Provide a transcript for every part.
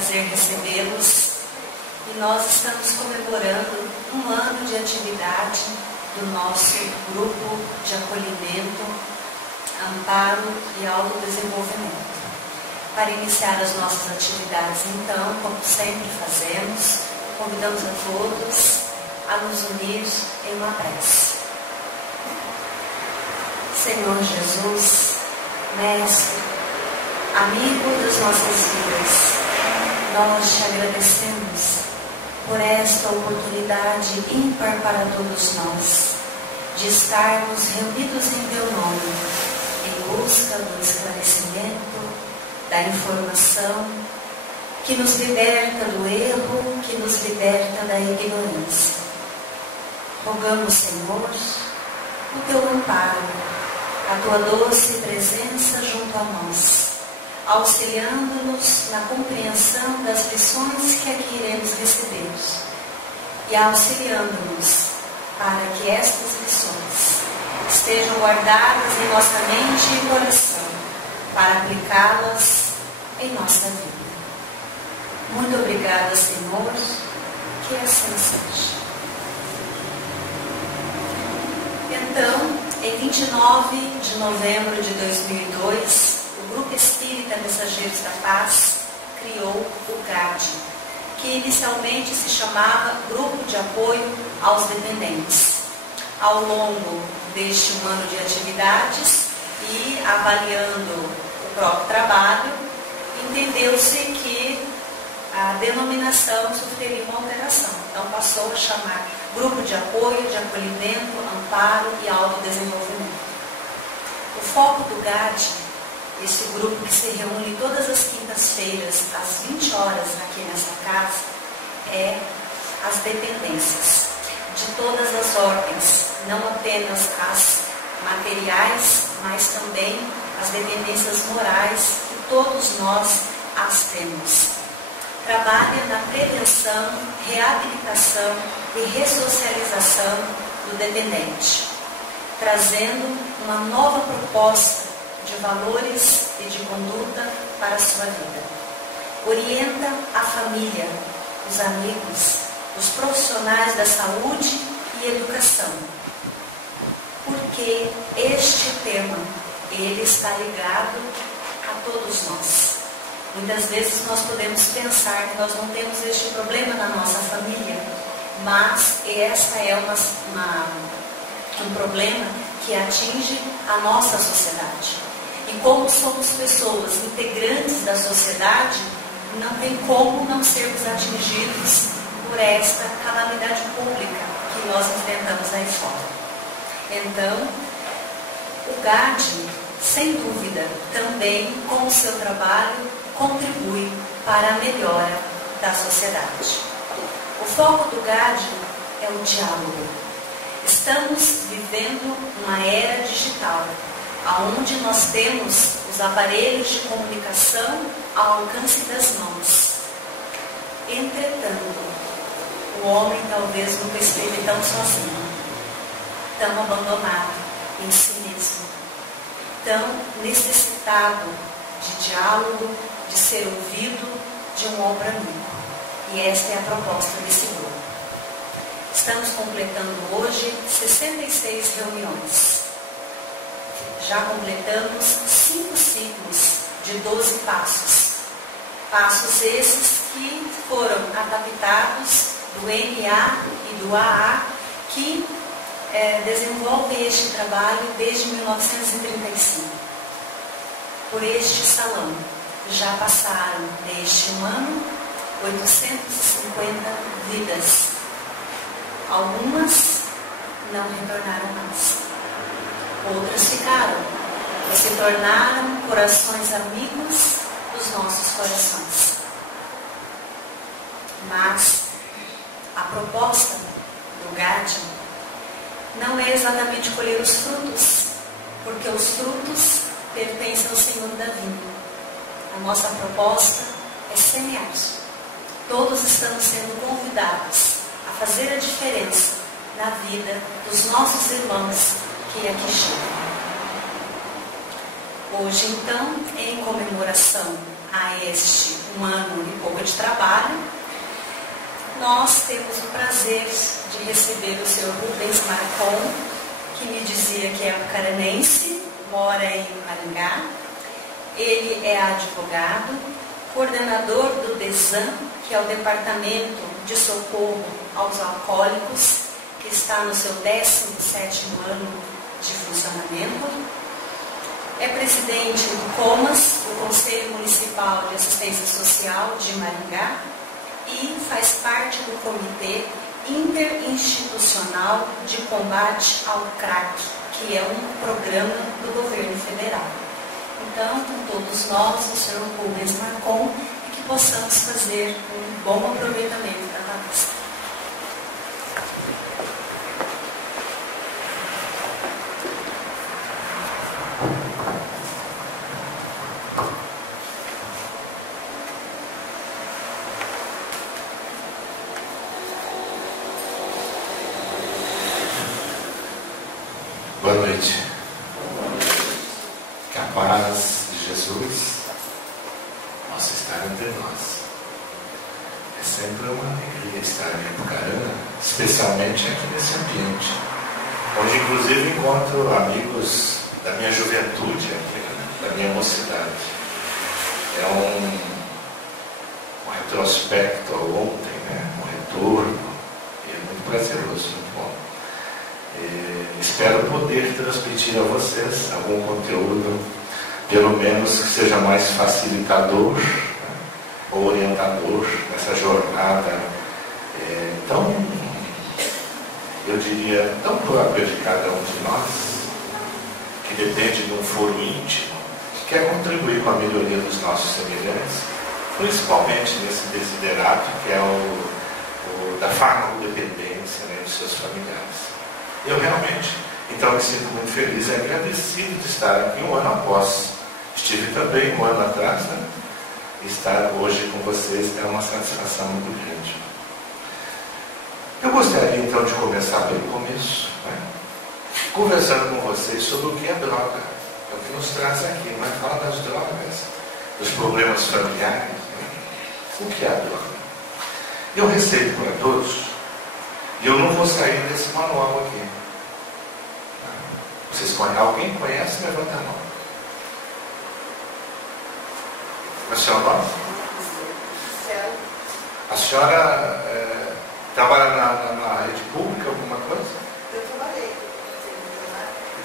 prazer recebê-los e nós estamos comemorando um ano de atividade do nosso grupo de acolhimento, amparo e autodesenvolvimento. Para iniciar as nossas atividades, então, como sempre fazemos, convidamos a todos a nos unir em uma prece. Senhor Jesus, Mestre, amigo das nossas vidas, nós te agradecemos por esta oportunidade ímpar para todos nós, de estarmos reunidos em teu nome, em busca do esclarecimento, da informação, que nos liberta do erro, que nos liberta da ignorância. Rogamos, Senhor, o teu amparo, a tua doce presença junto a nós, auxiliando-nos na compreensão das lições que aqui iremos receber e auxiliando-nos para que estas lições estejam guardadas em nossa mente e coração para aplicá-las em nossa vida. Muito obrigada, Senhor, que assim seja. Então, em 29 de novembro de 2002, o Grupo Espírita Mensageiros da Paz criou o GAD, que inicialmente se chamava Grupo de Apoio aos Dependentes. Ao longo deste ano de atividades e avaliando o próprio trabalho, entendeu-se que a denominação sofreria uma alteração. Então passou a chamar Grupo de Apoio, de Acolhimento, Amparo e Autodesenvolvimento. O foco do GAD, esse grupo que se reúne todas as quintas-feiras, às 20 horas aqui nessa casa, é as dependências de todas as ordens, não apenas as materiais, mas também as dependências morais, que todos nós as temos. Trabalha na prevenção, reabilitação e ressocialização do dependente, trazendo uma nova proposta de valores e de conduta para a sua vida. Orienta a família, os amigos, os profissionais da saúde e educação, porque este tema, ele está ligado a todos nós. Muitas vezes nós podemos pensar que nós não temos este problema na nossa família, mas esta é um problema que atinge a nossa sociedade. E como somos pessoas integrantes da sociedade, não tem como não sermos atingidos por esta calamidade pública que nós enfrentamos aí fora. Então, o GAD, sem dúvida, também com o seu trabalho, contribui para a melhora da sociedade. O foco do GAD é o diálogo. Estamos vivendo uma era digital, onde nós temos os aparelhos de comunicação ao alcance das mãos. Entretanto, o homem talvez nunca esteve tão sozinho, tão abandonado em si mesmo, tão necessitado de diálogo, de ser ouvido, de um ombro amigo. E esta é a proposta desse grupo. Estamos completando hoje 66 reuniões. Já completamos 5 ciclos de 12 passos. Passos esses que foram adaptados do NA e do AA, que desenvolvem este trabalho desde 1935. Por este salão já passaram neste ano 850 vidas. Algumas não retornaram mais. Outras ficaram e se tornaram corações amigos dos nossos corações. Mas a proposta do GAD não é exatamente colher os frutos, porque os frutos pertencem ao Senhor da vida. A nossa proposta é semear. Todos estamos sendo convidados a fazer a diferença na vida dos nossos irmãos que aqui chegam. Hoje, então, em comemoração a este um ano e pouco de trabalho, nós temos o prazer de receber o Sr. Rubens Marcon, que me dizia que é bucaranense, mora em Maringá. Ele é advogado, coordenador do DESAM, que é o Departamento de Socorro aos Alcoólicos, que está no seu 17º ano de funcionamento. É presidente do COMAS, o Conselho Municipal de Assistência Social de Maringá, e faz parte do Comitê Interinstitucional de Combate ao Crack, que é um programa do governo federal. Então, com todos nós, o Sr. Rubens Marcon, e que possamos fazer um bom aproveitamento da palestra. Boa noite. Que a paz de Jesus possa estar entre nós. É sempre uma alegria estar em Bucarana, especialmente aqui nesse ambiente, onde inclusive encontro amigos da minha juventude aqui, da minha mocidade. É um retrospecto ao ontem, um retorno, e é muito prazeroso, muito bom. Espero poder transmitir a vocês algum conteúdo, pelo menos que seja mais facilitador, ou orientador nessa jornada tão, eu diria, tão própria de cada um de nós, que depende de um foro íntimo, que quer contribuir com a melhoria dos nossos semelhantes, principalmente nesse desiderato que é o da farmacodependência, dos seus familiares. Eu realmente, então, me sinto muito feliz e agradecido de estar aqui um ano após. Estive também um ano atrás, Estar hoje com vocês é uma satisfação muito grande. Eu gostaria, então, de começar pelo começo, conversando com vocês sobre o que é droga. É o que nos traz aqui, fala das drogas, dos problemas familiares. O que é a droga? Eu receito para todos, e eu não vou sair desse manual aqui. Vocês conhecem? Alguém conhece? Levanta a mão. A senhora? A senhora trabalha na rede pública, alguma coisa? Eu trabalhei.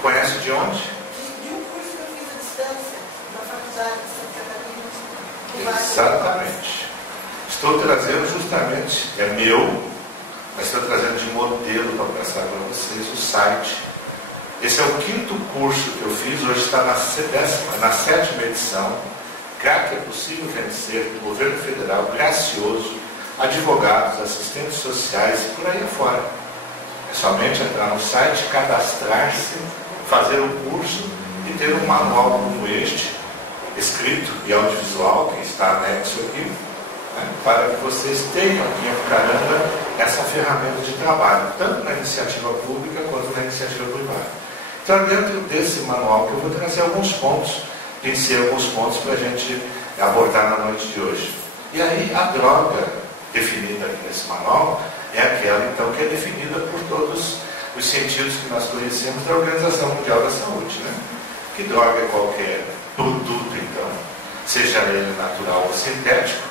Conhece de onde? De um curso que eu fiz à distância, na faculdade de Santa Catarina. Exatamente. Estou trazendo justamente, é meu, mas estou trazendo de modelo para passar para vocês o site. Esse é o 5º curso que eu fiz, hoje está na 7ª edição. Crack é possível vencer, do governo federal, gracioso, advogados, assistentes sociais e por aí afora. É somente entrar no site, cadastrar-se, fazer o curso e ter um manual como este, escrito e audiovisual, que está anexo aqui, para que vocês tenham aqui em Bucarana essa ferramenta de trabalho, tanto na iniciativa pública quanto na iniciativa privada. Então, dentro desse manual que eu vou trazer alguns pontos, pensei alguns pontos para a gente abordar na noite de hoje. E aí, a droga definida aqui nesse manual é aquela, então, que é definida por todos os sentidos que nós conhecemos da Organização Mundial da Saúde. Que droga é qualquer produto, então, seja ele natural ou sintético,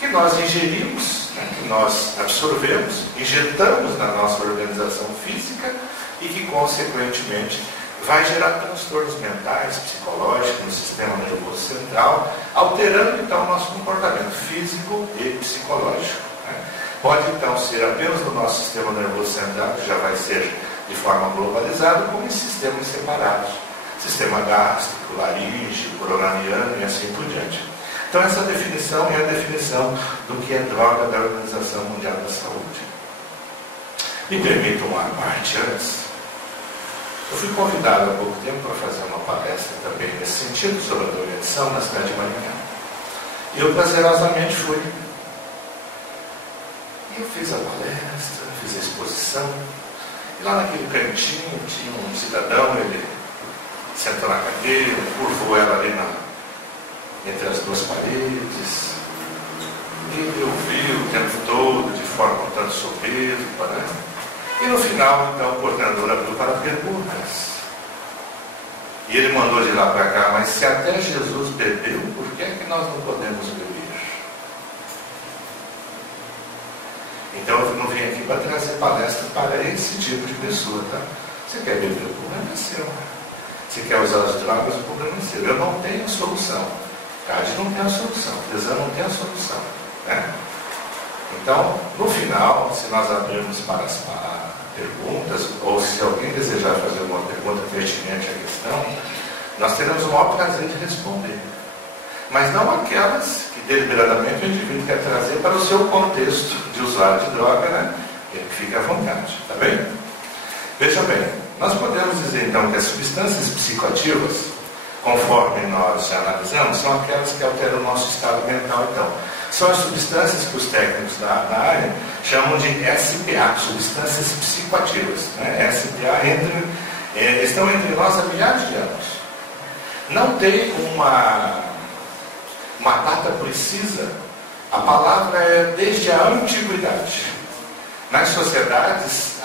que nós ingerimos, que nós absorvemos, injetamos na nossa organização física e que, consequentemente, vai gerar transtornos mentais, psicológicos no sistema nervoso central, alterando, então, o nosso comportamento físico e psicológico. Pode, então, ser apenas no nosso sistema nervoso central, que já vai ser de forma globalizada, como em sistemas separados. Sistema gástrico, laríngeo, coronariano e assim por diante. Então, essa definição é a definição do que é droga da Organização Mundial da Saúde. Me permitam uma parte antes. Eu fui convidado há pouco tempo para fazer uma palestra também nesse sentido sobre a drogadição na cidade de Maringá. E eu prazerosamente fui. E eu fiz a palestra, fiz a exposição. E lá naquele cantinho tinha um cidadão, ele sentou na cadeira, curvou ela ali entre as duas paredes, e ouviu o tempo todo, de forma um tanto soberba, né? E no final, então, o coordenador abriu para perguntas. E ele mandou de lá para cá, mas se até Jesus bebeu, por que é que nós não podemos beber? Então eu não vim aqui para trazer palestra para esse tipo de pessoa, tá? Você quer beber, o problema é seu. Você quer usar as drogas, o problema é seu. Eu não tenho solução. CAD não tem a solução. Tesão não tem a solução, né? Então, no final, se nós abrirmos para as perguntas, ou se alguém desejar fazer uma pergunta pertinente à questão, nós teremos o maior prazer de responder. Mas não aquelas que deliberadamente o indivíduo quer trazer para o seu contexto de usuário de droga, né? Ele fica à vontade, tá bem? Veja bem, nós podemos dizer então que as substâncias psicoativas, conforme nós já analisamos, são aquelas que alteram o nosso estado mental. Então, são as substâncias que os técnicos da área chamam de SPA, substâncias psicoativas, né? SPA estão entre nós há milhares de anos. Não tem uma data precisa. A palavra é desde a antiguidade. Nas sociedades,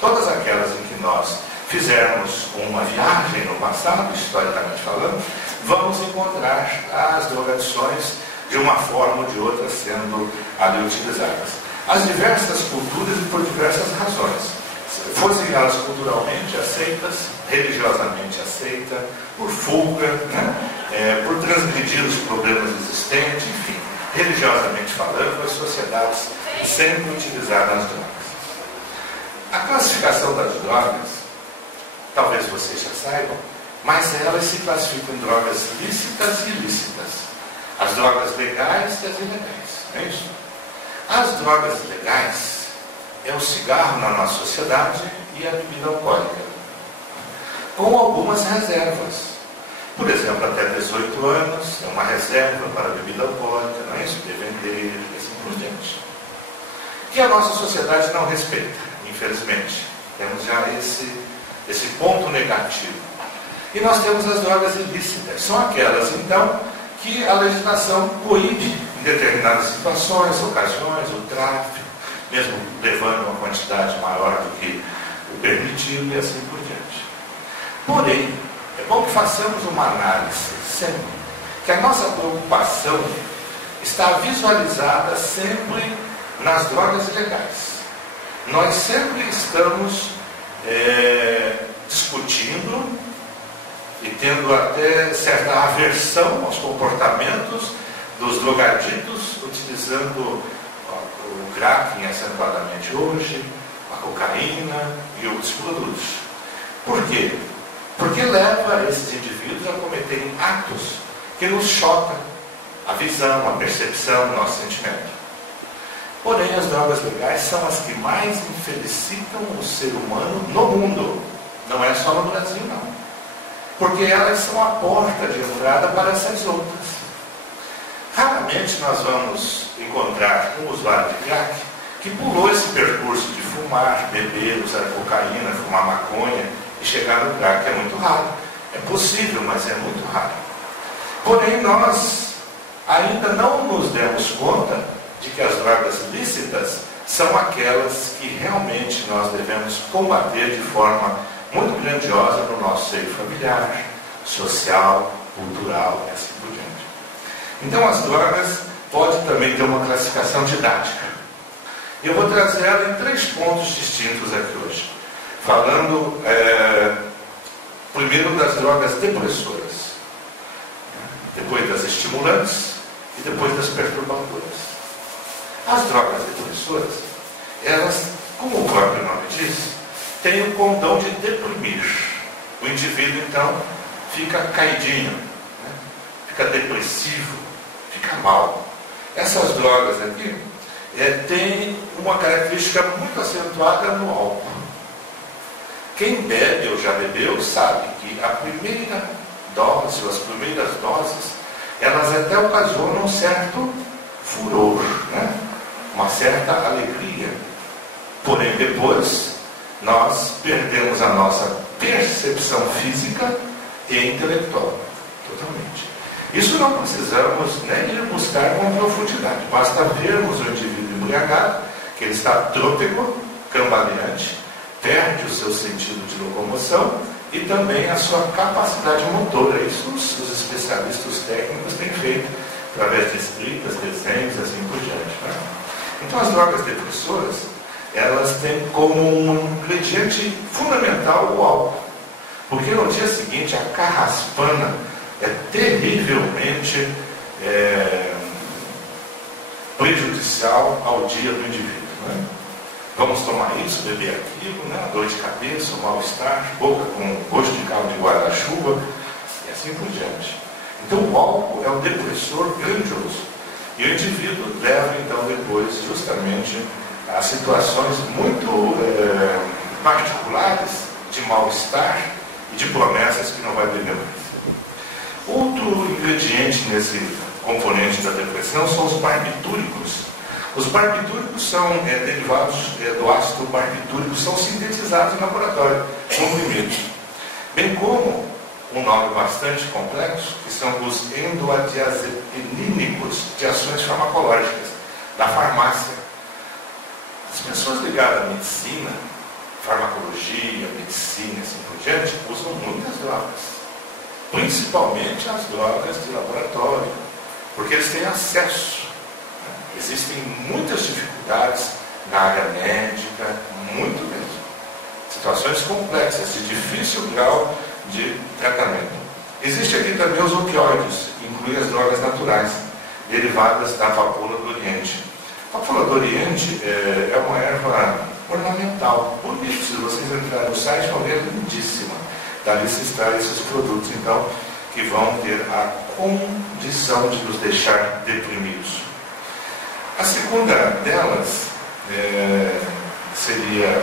todas aquelas em que nós fizermos uma viagem no passado, historicamente falando, vamos encontrar as drogadições de uma forma ou de outra sendo ali utilizadas. As diversas culturas e por diversas razões. Fossem elas culturalmente aceitas, religiosamente aceitas, por fuga, né? Por transgredir os problemas existentes, enfim, religiosamente falando, as sociedades sempre utilizaram as drogas. A classificação das drogas, talvez vocês já saibam, mas elas se classificam em drogas lícitas e ilícitas. As drogas legais e as ilegais, não é isso? As drogas legais é o cigarro na nossa sociedade e a bebida alcoólica, com algumas reservas. Por exemplo, até 18 anos é uma reserva para a bebida alcoólica, não é isso? De vender e assim por diante. Que a nossa sociedade não respeita, infelizmente. Temos já esse ponto negativo. E nós temos as drogas ilícitas. São aquelas, então, que a legislação proíbe em determinadas situações, ocasiões, o tráfico, mesmo levando uma quantidade maior do que o permitido e assim por diante. Porém, é bom que façamos uma análise sempre, que a nossa preocupação está visualizada sempre nas drogas ilegais. Nós sempre estamos discutindo e tendo até certa aversão aos comportamentos dos drogaditos, utilizando o crack acentuadamente hoje, a cocaína e outros produtos. Por quê? Porque leva esses indivíduos a cometerem atos que nos chocam a visão, a percepção, o nosso sentimento. Porém, as drogas legais são as que mais infelicitam o ser humano no mundo. Não é só no Brasil, não. Porque elas são a porta de entrada para essas outras. Raramente nós vamos encontrar um usuário de crack que pulou esse percurso de fumar, beber, usar cocaína, fumar maconha e chegar no crack. É muito raro. É possível, mas é muito raro. Porém, nós ainda não nos demos conta de que as drogas lícitas são aquelas que realmente nós devemos combater de forma muito grandiosa no nosso seio familiar, social, cultural e assim por diante. Então as drogas podem também ter uma classificação didática. Eu vou trazer ela em 3 pontos distintos aqui hoje. Falando primeiro das drogas depressoras, depois das estimulantes e depois das perturbadoras. As drogas depressoras, elas, como o próprio nome diz, têm o condão de deprimir. O indivíduo, então, fica caidinho, né? Fica depressivo, fica mal. Essas drogas aqui têm uma característica muito acentuada no álcool. Quem bebe ou já bebeu sabe que a primeira dose, ou as primeiras doses, elas até ocasionam um certo furor, né? Uma certa alegria. Porém, depois, nós perdemos a nossa percepção física e intelectual, totalmente. Isso não precisamos nem ir buscar com profundidade. Basta vermos o indivíduo embriagado, que ele está trôpego, cambaleante, perde o seu sentido de locomoção e também a sua capacidade motora. Isso os especialistas técnicos têm feito através de escritas, desenhos, assim por diante. Né? Então, as drogas depressoras, elas têm como um ingrediente fundamental o álcool. Porque no dia seguinte, a carraspana é terrivelmente prejudicial ao dia do indivíduo. Né? Vamos tomar isso, beber aquilo, né? Dor de cabeça, mal-estar, boca com gosto de caldo de guarda-chuva, e assim por diante. Então o álcool é um depressor grandioso. E o indivíduo leva então depois justamente a situações muito particulares de mal-estar e de promessas que não vai beber mais. Outro ingrediente nesse componente da depressão são os barbitúricos. Os barbitúricos são derivados do ácido barbitúrico, são sintetizados em laboratório, comprimidos. Bem como um nome bastante complexo, que são os endoadiazepinínicos de ações farmacológicas, da farmácia. As pessoas ligadas à medicina, farmacologia, medicina e assim por diante, usam muitas drogas. Principalmente as drogas de laboratório, porque eles têm acesso. Existem muitas dificuldades na área médica, muito mesmo. Situações complexas, de difícil grau de tratamento. Existe aqui também os opioides, que incluem as drogas naturais, derivadas da papoula do Oriente. A papoula do Oriente é uma erva ornamental, bonita. Se vocês entrarem no site, vão ver, lindíssima. Dali se extrai esses produtos, então, que vão ter a condição de nos deixar deprimidos. A segunda delas seria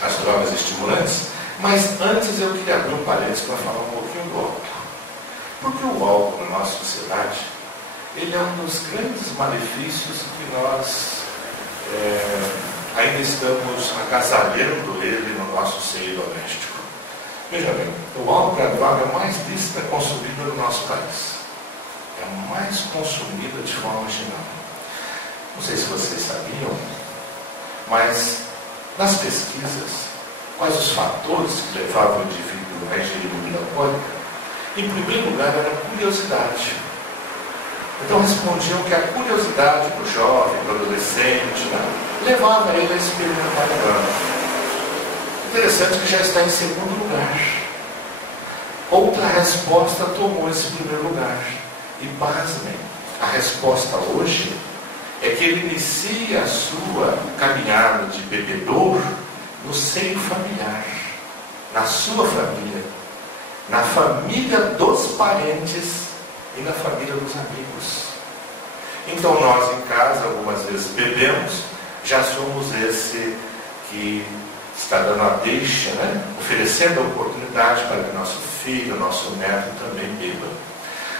as drogas estimulantes, mas antes eu queria abrir um parênteses para falar um pouquinho do álcool. Porque o álcool na nossa sociedade, ele é um dos grandes malefícios que nós ainda estamos agasalhando ele no nosso seio doméstico. Veja bem, o álcool é a droga mais lícita consumida no nosso país. É a mais consumida de forma geral. Não sei se vocês sabiam, mas nas pesquisas, quais os fatores que levavam o indivíduo a ingerir bebida alcoólica? Em primeiro lugar, era a curiosidade. Então respondiam que a curiosidade do jovem, do adolescente, levava ele a experimentar a droga. Interessante que já está em segundo lugar. Outra resposta tomou esse primeiro lugar. E pasmem, a resposta hoje é que ele inicia a sua caminhada de bebedor no seio familiar, na sua família, na família dos parentes e na família dos amigos. Então nós em casa algumas vezes bebemos, já somos esse que está dando a deixa, oferecendo a oportunidade para que nosso filho, nosso neto também beba.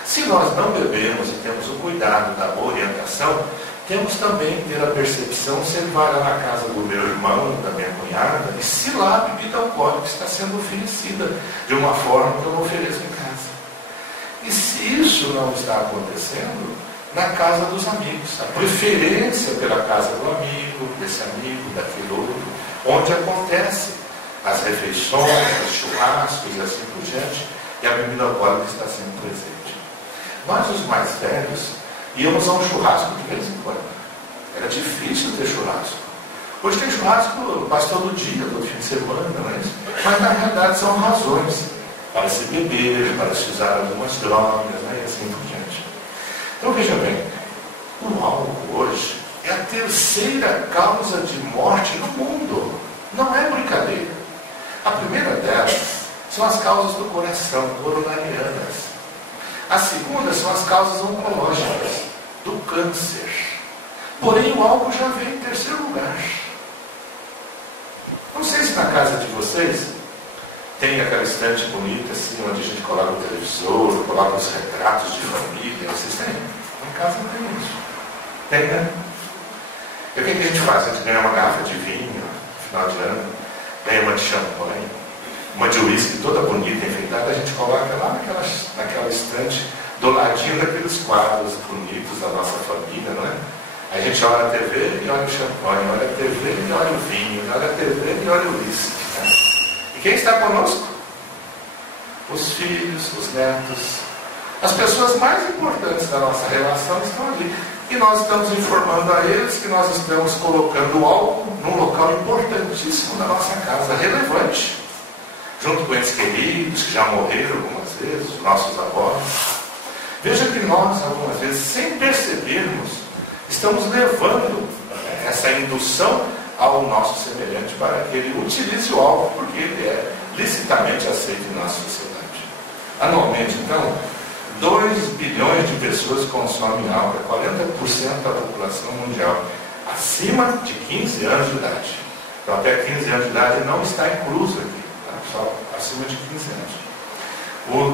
Se nós não bebemos e temos o cuidado da orientação, temos também que ter a percepção se ele vai lá na casa do meu irmão, da minha cunhada, e se lá a bebida alcoólica está sendo oferecida de uma forma que eu não ofereço em casa. E se isso não está acontecendo, na casa dos amigos, a preferência pela casa do amigo, desse amigo, daquele outro, onde acontece as refeições, os churrascos e assim por diante, e a bebida alcoólica está sendo presente. Nós, os mais velhos, íamos a um churrasco de vez em quando. Era difícil ter churrasco. Hoje tem churrasco quase todo dia, todo fim de semana, não é isso? Mas na realidade são razões para se beber, para se usar algumas drogas, e assim por diante. Então veja bem, o álcool hoje é a terceira causa de morte no mundo. Não é brincadeira. A primeira delas são as causas do coração, coronarianas. A segunda são as causas oncológicas, do câncer. Porém, o álcool já vem em terceiro lugar. Não sei se na casa de vocês tem aquela estante bonita, assim, onde a gente coloca o televisor, coloca os retratos de família. Vocês têm? Em casa não tem isso. Tem, né? E o que a gente faz? A gente ganha uma garrafa de vinho no final de ano, ganha uma de champanhe, uma de uísque toda bonita, enfeitada, a gente coloca lá naquela estante do ladinho daqueles quadros bonitos da nossa família, não é? A gente olha a TV e olha o champanhe, olha a TV e olha o vinho, olha a TV e olha o uísque. Né? E quem está conosco? Os filhos, os netos, as pessoas mais importantes da nossa relação estão ali. E nós estamos informando a eles que nós estamos colocando o álcool num local importantíssimo da nossa casa, relevante. Junto com entes queridos que já morreram algumas vezes, os nossos avós. Veja que nós, algumas vezes, sem percebermos, estamos levando essa indução ao nosso semelhante para que ele utilize o álcool, porque ele é licitamente aceito em nossa sociedade. Anualmente, então, 2 bilhões de pessoas consomem álcool, 40% da população mundial, acima de 15 anos de idade. Então, até 15 anos de idade não está incluso aqui, tá? Só acima de 15 anos.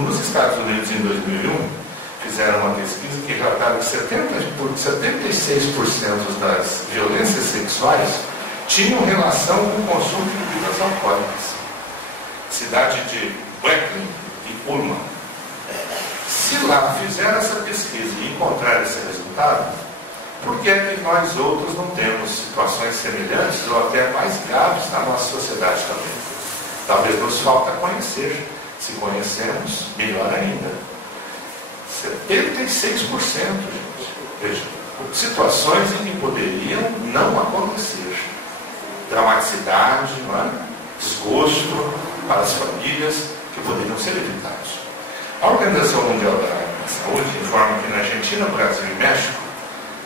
Nos Estados Unidos, em 2001, fizeram uma pesquisa que relatava que 76% das violências sexuais tinham relação com o consumo de bebidas alcoólicas. Cidade de Berkeley e Pullman. Se lá fizeram essa pesquisa e encontrar esse resultado, por que é que nós outros não temos situações semelhantes ou até mais graves na nossa sociedade também? Talvez nos falta conhecer. Se conhecemos, melhor ainda. 76%, gente. Veja, situações em que poderiam não acontecer. Dramaticidade, não é? Desgosto para as famílias que poderiam ser evitados. A Organização Mundial da Saúde informa que na Argentina, Brasil e México,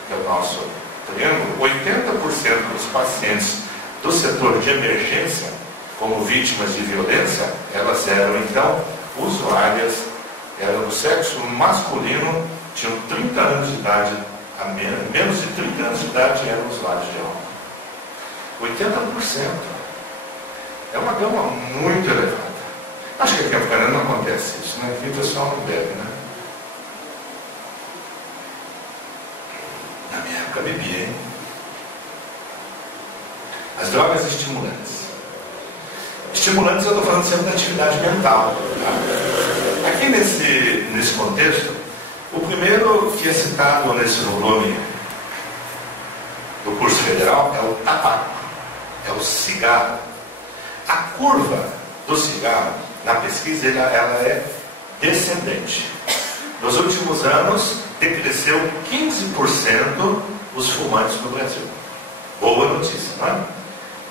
que é o nosso triângulo, 80% dos pacientes do setor de emergência, como vítimas de violência, elas eram então usuárias, eram do sexo masculino, tinham 30 anos de idade, menos de 30 anos de idade eram usuários de álcool. 80%. É uma gama muito elevada. Acho que aqui em Apucarana não acontece isso, né? Aqui o pessoal não bebe, né? Na minha época bebia, hein? As drogas estimulantes. Estimulantes eu estou falando sempre da atividade mental. Tá? Aqui nesse contexto, o primeiro que é citado nesse volume do curso federal é o tabaco, é o cigarro. A curva do cigarro, na pesquisa, ela é descendente. Nos últimos anos, decresceu 15% os fumantes no Brasil. Boa notícia, não é?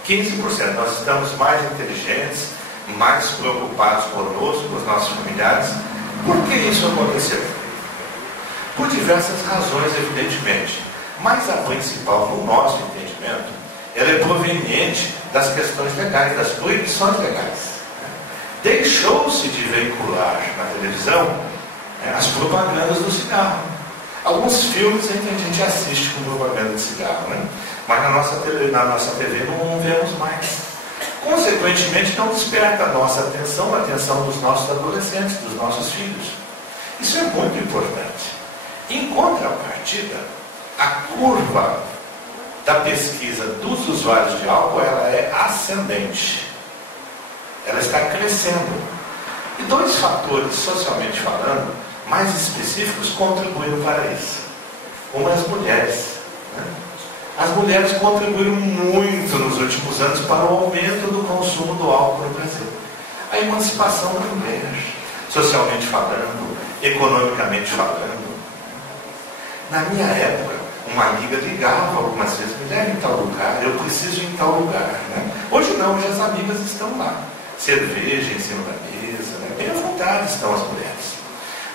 15%. Nós estamos mais inteligentes, mais preocupados conosco, com os nossos familiares. Por que isso aconteceu? Por diversas razões, evidentemente. Mas a principal, no nosso entendimento, ela é proveniente das questões legais, das proibições legais. Deixou-se de veicular na televisão as propagandas do cigarro. Alguns filmes em que a gente assiste com propaganda de cigarro, né? Mas na nossa TV não vemos mais. Consequentemente, não desperta a nossa atenção, a atenção dos nossos adolescentes, dos nossos filhos. Isso é muito importante. Em contrapartida, a curva da pesquisa dos usuários de álcool, ela é ascendente. Ela está crescendo. E 2 fatores, socialmente falando, mais específicos, contribuíram para isso. Uma é as mulheres. Né? As mulheres contribuíram muito nos últimos anos para o aumento do consumo do álcool no Brasil. A emancipação da mulher, socialmente falando, economicamente falando. Na minha época, uma amiga ligava algumas vezes, me leva em tal lugar, eu preciso ir em tal lugar. Né? Hoje não, hoje as amigas estão lá. Cerveja em cima da mesa, né? Bem à vontade estão as mulheres.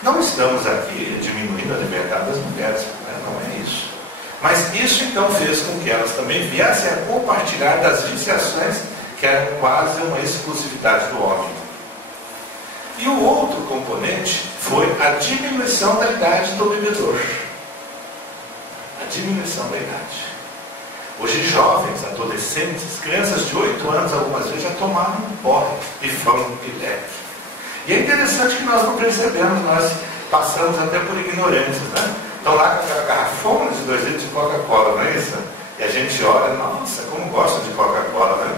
Não estamos aqui diminuindo a liberdade das mulheres, né? Não é isso. Mas isso então fez com que elas também viessem a compartilhar das viciações que eram quase uma exclusividade do homem. E o outro componente foi a diminuição da idade do bebedor. A diminuição da idade. Hoje jovens, adolescentes, crianças de 8 anos, algumas vezes já tomaram um porre, pifão, pileque. E é interessante que nós não percebemos, nós passamos até por ignorância, né? Estão lá com aquela garrafona de 2 litros de Coca-Cola, não é isso? E a gente olha, nossa, como gosta de Coca-Cola, né?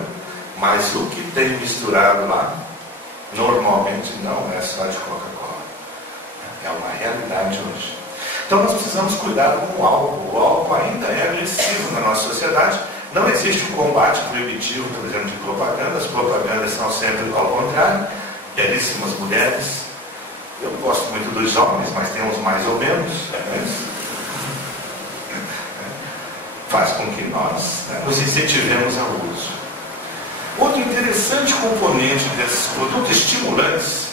Mas o que tem misturado lá, normalmente não é só de Coca-Cola. É uma realidade hoje. Então nós precisamos cuidar com o álcool. O álcool ainda é agressivo na nossa sociedade. Não existe um combate proibitivo, por exemplo, de propaganda. As propagandas são sempre ao contrário. Belíssimas mulheres. Eu gosto muito dos homens, mas tem uns mais ou menos. Faz com que nós nos incentivemos ao uso. Outro interessante componente desses produtos estimulantes,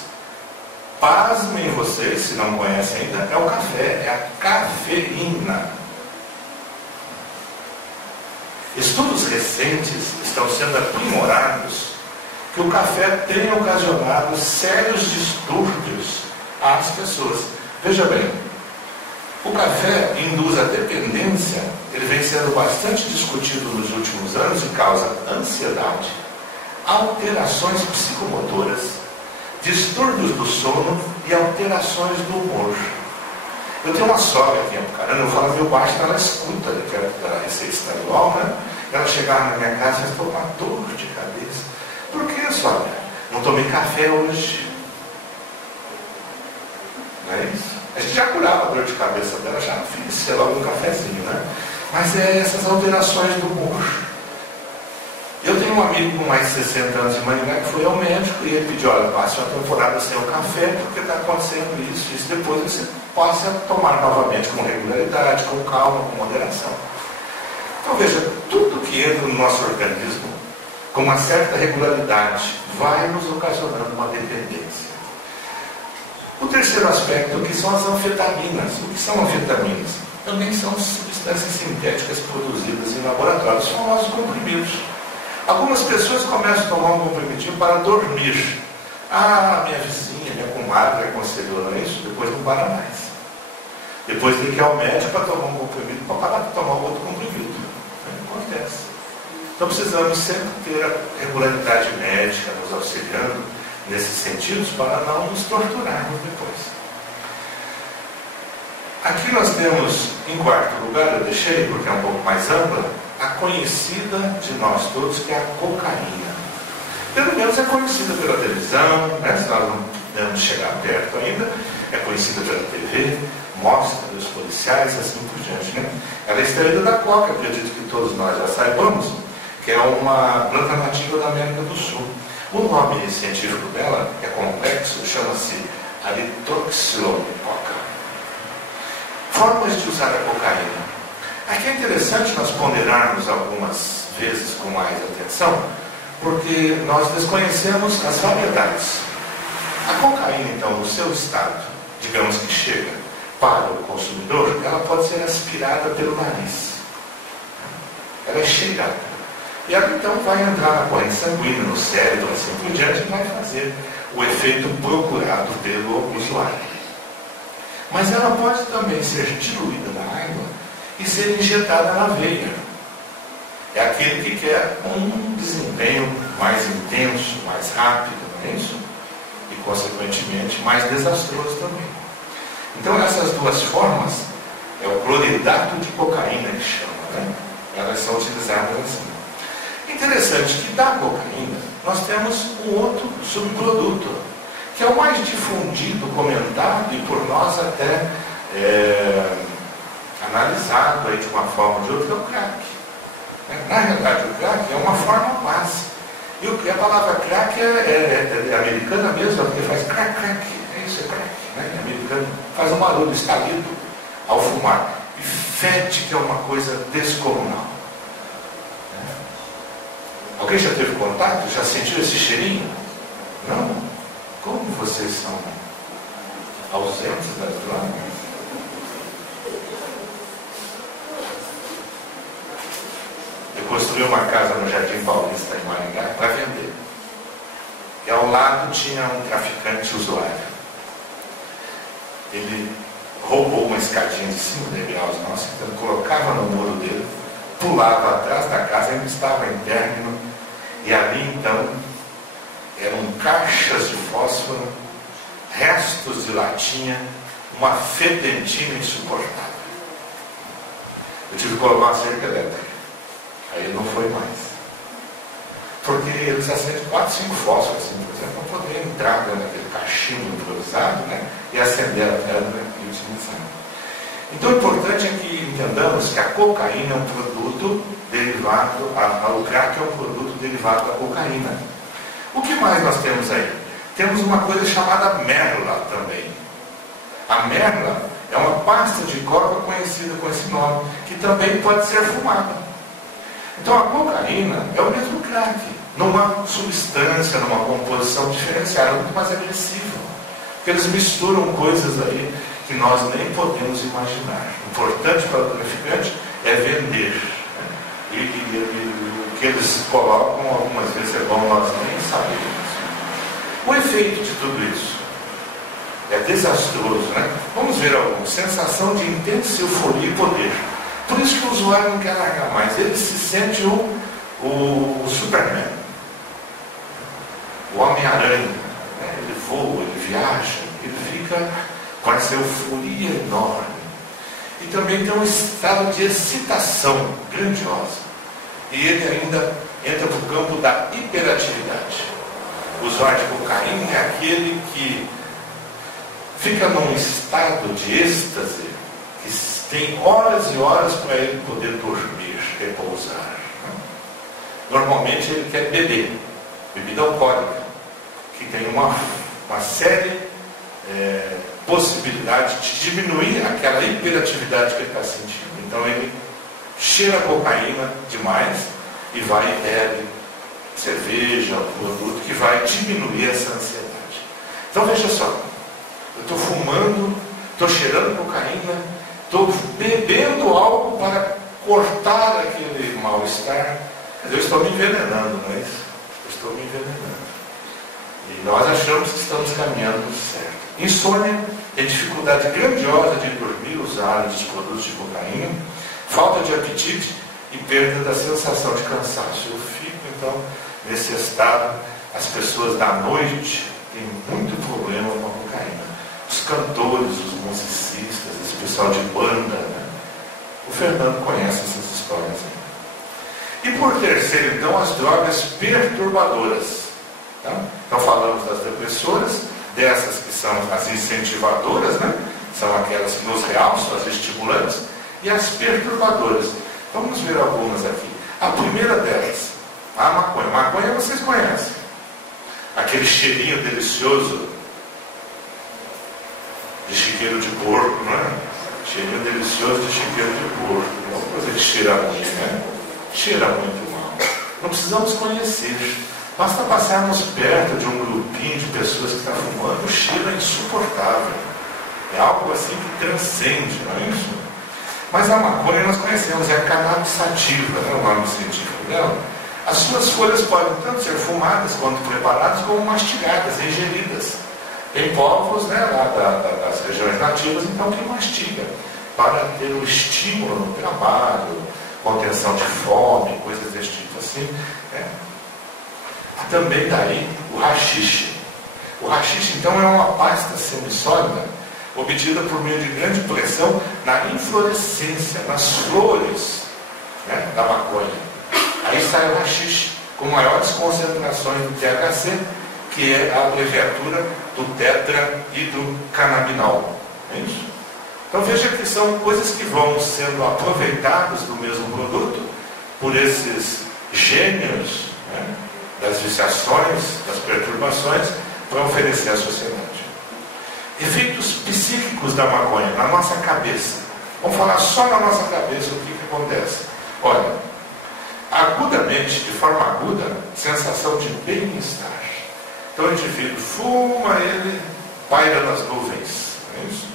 pasmem vocês, se não conhecem ainda, é o café, é a cafeína. Estudos recentes estão sendo aprimorados que o café tem ocasionado sérios distúrbios às pessoas. Veja bem, o café induz a dependência, ele vem sendo bastante discutido nos últimos anos e causa ansiedade, alterações psicomotoras, distúrbios do sono e alterações do humor. Eu tenho uma sogra aqui em Apucarana, eu falo meio baixo, ela escuta da Receita Estadual, né? Ela chegava na minha casa e falou, uma dor de cabeça. Por que, sogra? Não tomei café hoje. Não é isso? A gente já curava a dor de cabeça dela, já oferecia logo um cafezinho, né? Mas é essas alterações do humor. Eu tenho um amigo com mais de 60 anos de Maringá que foi ao médico e ele pediu, olha, passe uma temporada sem o café, porque está acontecendo isso, depois você possa tomar novamente com regularidade, com calma, com moderação. Então veja, tudo que entra no nosso organismo com uma certa regularidade vai nos ocasionando uma dependência. O terceiro aspecto, que são as anfetaminas. O que são anfetaminas? Também são substâncias sintéticas produzidas em laboratórios, os famosos comprimidos. Algumas pessoas começam a tomar um comprimido para dormir. Ah, minha vizinha, minha comadre aconselhou, não é isso? Depois não para mais. Depois tem que ir ao médico para tomar um comprimido, para parar de tomar outro comprimido. Não acontece. Então precisamos sempre ter a regularidade médica nos auxiliando nesses sentidos para não nos torturarmos depois. Aqui nós temos, em quarto lugar, eu deixei porque é um pouco mais ampla, a conhecida de nós todos, que é a cocaína. Pelo menos é conhecida pela televisão, né? Se nós não podemos chegar perto ainda, é conhecida pela TV, mostra dos policiais, assim por diante, né? Ela é extraída da coca, acredito que todos nós já saibamos, que é uma planta nativa da América do Sul. O nome científico dela é complexo, chama-se Aristoxylococa. Formas de usar a cocaína. Aqui é interessante nós ponderarmos algumas vezes com mais atenção, porque nós desconhecemos as variedades. A cocaína, então, no seu estado, digamos que chega para o consumidor, ela pode ser aspirada pelo nariz. Ela é cheirada. E ela então vai entrar na corrente sanguínea, no cérebro, assim por diante, e vai fazer o efeito procurado pelo usuário. Mas ela pode também ser diluída na água e ser injetada na veia. É aquele que quer um desempenho mais intenso, mais rápido, não é isso? E, consequentemente, mais desastroso também. Então, essas duas formas, é o cloridato de cocaína que chama, né? Elas são utilizadas assim. Interessante que da cocaína nós temos um outro subproduto, que é o mais difundido, comentado e por nós até analisado aí de uma forma ou de outra, é o crack. Na realidade, o crack é uma forma básica. E a palavra crack é americana mesmo, porque faz crack, crack. É isso, é crack. Né? Americano faz um barulho estalido ao fumar. E fede, que é uma coisa descomunal. Alguém já teve contato? Já sentiu esse cheirinho? Não? Como vocês são ausentes das drogas? Eu construí uma casa no Jardim Paulista, em Maringá, para vender. E ao lado tinha um traficante usuário. Ele roubou uma escadinha de 5 degraus nossa, então colocava no muro dele, pulava atrás da casa, ainda estava em término. E ali então eram caixas de fósforo, restos de latinha, uma fedentina insuportável. Eu tive que colocar uma cerca elétrica. Aí não foi mais. porque eles acendem 4, 5 fósforos, assim, por exemplo, para poder entrar naquele cachimbo improvisado, né, e acender a pedra e utilizar. Então, o importante é que entendamos que a cocaína é um produto derivado, o crack é um produto derivado da cocaína. O que mais nós temos aí? Temos uma coisa chamada merla também. A merla é uma pasta de coca conhecida com esse nome, que também pode ser fumada. Então a cocaína é o mesmo crack, numa substância, numa composição diferenciada, muito mais agressiva. Porque eles misturam coisas aí que nós nem podemos imaginar. O importante para o traficante é vender. Né? E o que eles colocam algumas vezes é bom nós nem sabemos. O efeito de tudo isso é desastroso, né? Vamos ver alguns. Sensação de intensa euforia e poder. Por isso que o usuário não quer largar mais. Ele se sente o Superman, o Homem-Aranha. Né? Ele voa, ele viaja, ele fica com essa euforia enorme. E também tem um estado de excitação grandiosa. E ele ainda entra para o campo da hiperatividade. O usuário de cocaína é aquele que fica num estado de êxtase, que tem horas e horas para ele poder dormir, repousar. Normalmente ele quer beber, bebida alcoólica, que tem uma série possibilidade de diminuir aquela hiperatividade que ele está sentindo. Então ele cheira cocaína demais e vai e bebe cerveja, produto que vai diminuir essa ansiedade. Então veja só, eu estou fumando, estou cheirando cocaína, estou bebendo algo para cortar aquele mal-estar. Quer dizer, eu estou me envenenando, não é isso? Eu estou me envenenando. E nós achamos que estamos caminhando certo. Insônia é dificuldade grandiosa de dormir, usar os produtos de cocaína, falta de apetite e perda da sensação de cansaço. Eu fico, então, nesse estado. As pessoas da noite têm muito problema com a cocaína. Os cantores, os musicistas, esse pessoal de banda, né? O Fernando conhece essas histórias aí. E por terceiro, então, as drogas perturbadoras. Tá? Então falamos das depressoras, dessas que são as incentivadoras, né? São aquelas que nos realçam, as estimulantes, e as perturbadoras. Vamos ver algumas aqui. A primeira delas, a maconha. Maconha vocês conhecem. Aquele cheirinho delicioso de chiqueiro de porco, não é? Cheirinho delicioso de chiqueiro de porco. É uma coisa que cheira muito, né? Cheira muito mal. Não precisamos conhecer. Basta passarmos perto de um grupinho de pessoas que estão fumando, o cheiro é insuportável. É algo assim que transcende, não é isso? Mas a maconha nós conhecemos, é a cannabis sativa, né? O nome científico dela. As suas folhas podem tanto ser fumadas quanto preparadas, como mastigadas, ingeridas. Tem povos, né, lá das regiões nativas, então, que mastiga para ter o estímulo no trabalho, contenção de fome, coisas desse tipo assim. Né? Também daí o haxixe. O haxixe, então, é uma pasta semissólida obtida por meio de grande pressão na inflorescência, nas flores, né, da maconha. Aí sai o haxixe com maiores concentrações do THC, que é a abreviatura do tetrahidrocannabinol. É isso? Então veja que são coisas que vão sendo aproveitadas do mesmo produto por esses gênios, né, das viciações, das perturbações, para oferecer à sociedade. Efeitos psíquicos da maconha na nossa cabeça. Vamos falar só na nossa cabeça o que acontece. Olha, agudamente, de forma aguda, sensação de bem-estar. Então o indivíduo fuma, ele paira nas nuvens, não é isso?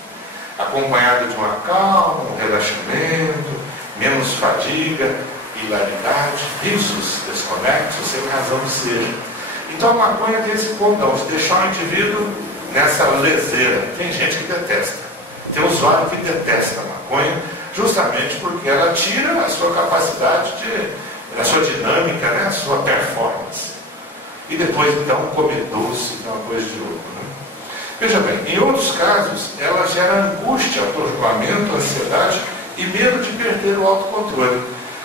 Acompanhado de uma calma, um relaxamento, menos fadiga, hilaridade, risos desconexos, sem razão de ser. Então a maconha tem esse condão de deixar o indivíduo nessa leseira. Tem gente que detesta. Tem usuário que detesta a maconha, justamente porque ela tira a sua capacidade a sua dinâmica, né, a sua performance. E depois, então, comer doce, que é uma coisa de louco. Né? Veja bem, em outros casos, ela gera angústia, atordoamento, ansiedade e medo de perder o autocontrole,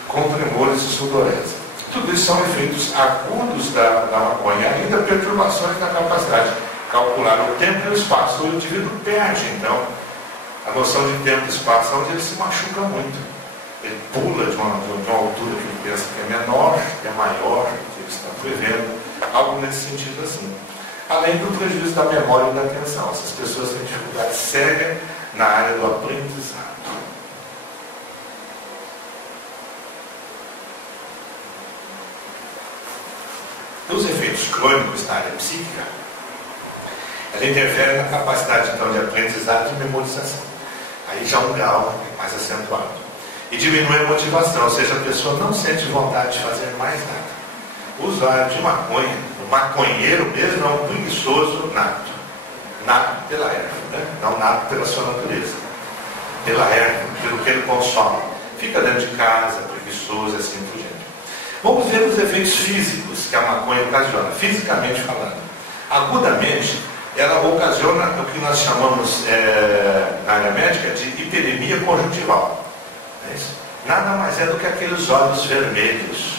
com tremores e sudorese. Tudo isso são efeitos agudos da maconha, ainda perturbações da capacidade de calcular o tempo e o espaço. O indivíduo perde, então, a noção de tempo e espaço, onde ele se machuca muito. Ele pula de uma altura que ele pensa que é menor, que é maior, que ele está prevendo, algo nesse sentido assim. Além do prejuízo da memória e da atenção. Essas pessoas têm dificuldade séria na área do aprendizado. Os efeitos crônicos na área psíquica, ela interfere na capacidade, então, de aprendizado e memorização. Aí já um grau mais acentuado. E diminui a motivação, ou seja, a pessoa não sente vontade de fazer mais nada. O usuário de maconha, o maconheiro mesmo, é um preguiçoso nato. Nato pela erva, né? Não nato pela sua natureza. Pela erva, pelo que ele consome. Fica dentro de casa, preguiçoso, assim por diante. Vamos ver os efeitos físicos que a maconha ocasiona, fisicamente falando. Agudamente, ela ocasiona o que nós chamamos na área médica de hiperemia conjuntival. É isso? Nada mais é do que aqueles olhos vermelhos.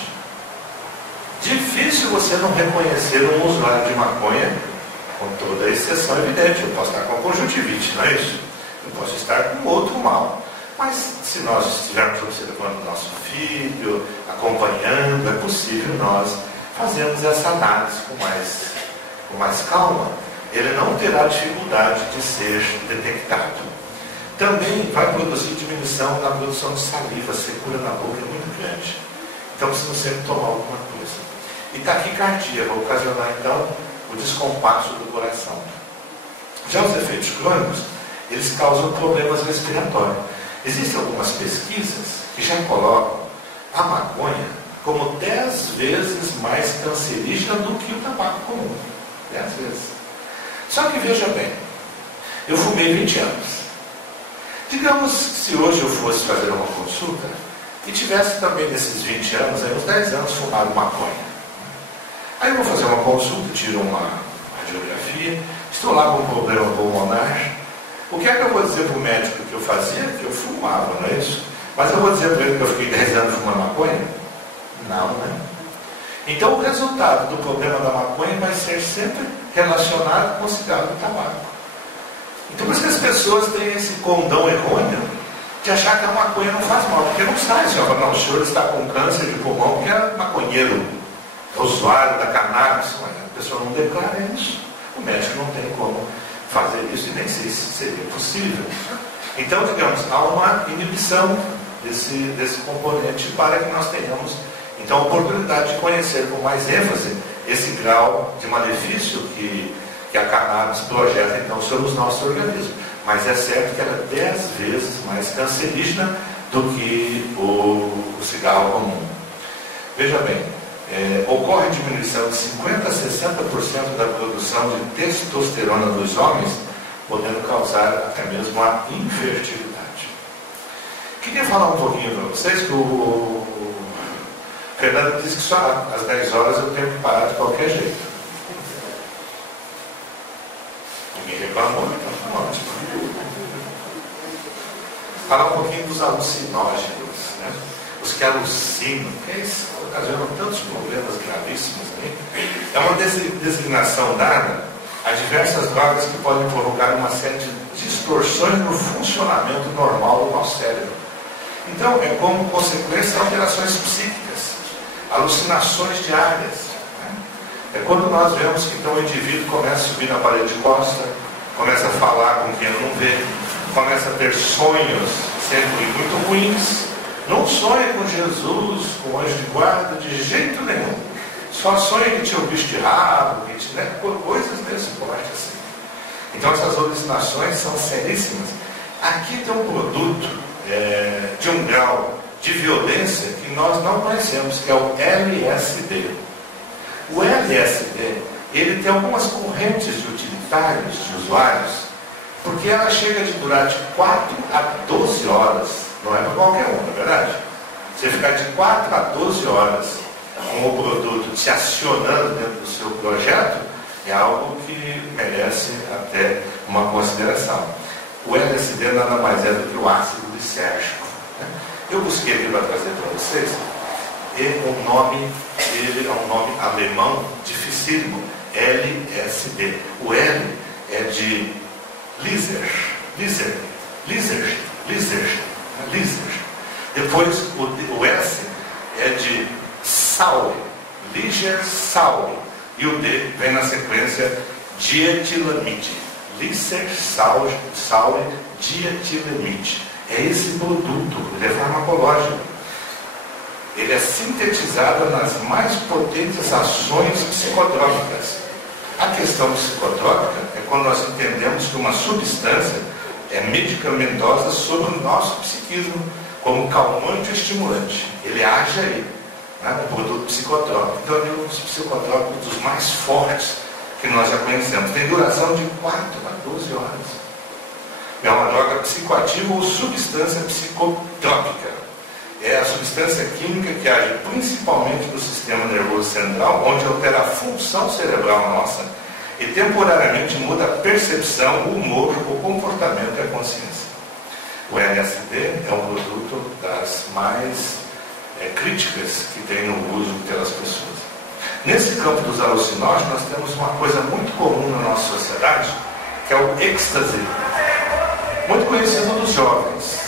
Difícil você não reconhecer um usuário de maconha, com toda a exceção evidente. Eu posso estar com conjuntivite, não é isso? Eu posso estar com outro mal. Mas se nós estivermos observando nosso filho, acompanhando, é possível nós fazermos essa análise com mais calma. Ele não terá dificuldade de ser detectado. Também vai produzir diminuição na produção de saliva, a secura na boca é muito grande. Então precisamos sempre tomar alguma coisa. E taquicardia vai ocasionar então o descompasso do coração. Já os efeitos crônicos, eles causam problemas respiratórios. Existem algumas pesquisas que já colocam a maconha como 10 vezes mais cancerígena do que o tabaco comum. 10 vezes. Só que veja bem, eu fumei 20 anos. Digamos que se hoje eu fosse fazer uma consulta e tivesse também nesses 20 anos, aí uns 10 anos fumado maconha. Aí eu vou fazer uma consulta, tiro uma radiografia, estou lá com um problema pulmonar. O que é que eu vou dizer para o médico que eu fazia? Que eu fumava, não é isso? Mas eu vou dizer para ele que eu fiquei 10 anos fumando maconha? Não, né? Então o resultado do problema da maconha vai ser sempre relacionado com o cigarro e o tabaco. Então por isso que as pessoas têm esse condão errôneo de achar que a maconha não faz mal, porque não sai, não, o senhor está com câncer de pulmão porque é maconheiro, é usuário da cannabis, mas a pessoa não declara isso. O médico não tem como fazer isso e nem sei se seria possível. Então, digamos, há uma inibição desse componente para que nós tenhamos, então, a oportunidade de conhecer com mais ênfase esse grau de malefício que a cannabis projeta, então, sobre os nossos organismos. Mas é certo que ela é 10 vezes mais cancerígena do que o cigarro comum. Veja bem, ocorre diminuição de 50% a 60% da produção de testosterona dos homens, podendo causar até mesmo a infertilidade. Queria falar um pouquinho para vocês que o Fernando disse que só às 10 horas eu tenho que parar de qualquer jeito. Ninguém reclamou, então tá ótimo. Falar um pouquinho dos alucinógenos, né? Os que alucinam, que ocasionam tantos problemas gravíssimos. Né? É uma designação dada a diversas drogas que podem provocar uma série de distorções no funcionamento normal do nosso cérebro. Então, é como consequência alterações psíquicas, alucinações diárias. Né? É quando nós vemos que então, o indivíduo começa a subir na parede de costa, começa a falar com quem ele não vê, começa a ter sonhos sempre muito ruins. Não sonha com Jesus, com o anjo de guarda, de jeito nenhum. Só sonha que tinha um bicho de rabo, coisas desse porte assim. Então essas alucinações são seríssimas. Aqui tem um produto de um grau de violência que nós não conhecemos, que é o LSD. O LSD, ele tem algumas correntes de utilitários, de usuários, porque ela chega de durar de 4 a 12 horas. Não é para qualquer um, não é verdade? Você ficar de 4 a 12 horas com o produto te acionando dentro do seu projeto é algo que merece até uma consideração. O LSD nada mais é do que o ácido lisérgico. Né? Eu busquei aqui para trazer para vocês E o nome dele é um nome alemão dificílimo, LSD. O L é de Lizer. Depois o S é de Saul, Liger Saul. E o D vem na sequência dietilamide. Lizer Saul dietilamide. É esse produto, ele é farmacológico. Ele é sintetizado nas mais potentes ações psicotrópicas. A questão psicotrópica é quando nós entendemos que uma substância é medicamentosa sobre o nosso psiquismo, como calmante e estimulante. Ele age aí, né? Um produto psicotrópico. Então é um dos psicotrópicos dos mais fortes que nós já conhecemos. Tem duração de 4 a 12 horas. É uma droga psicoativa ou substância psicotrópica. É a substância química que age principalmente no sistema nervoso central, onde altera a função cerebral nossa e temporariamente muda a percepção, o humor, o comportamento e a consciência. O LSD é um produto das mais críticas que tem no uso pelas pessoas. Nesse campo dos alucinógenos, nós temos uma coisa muito comum na nossa sociedade, que é o êxtase, muito conhecido dos jovens.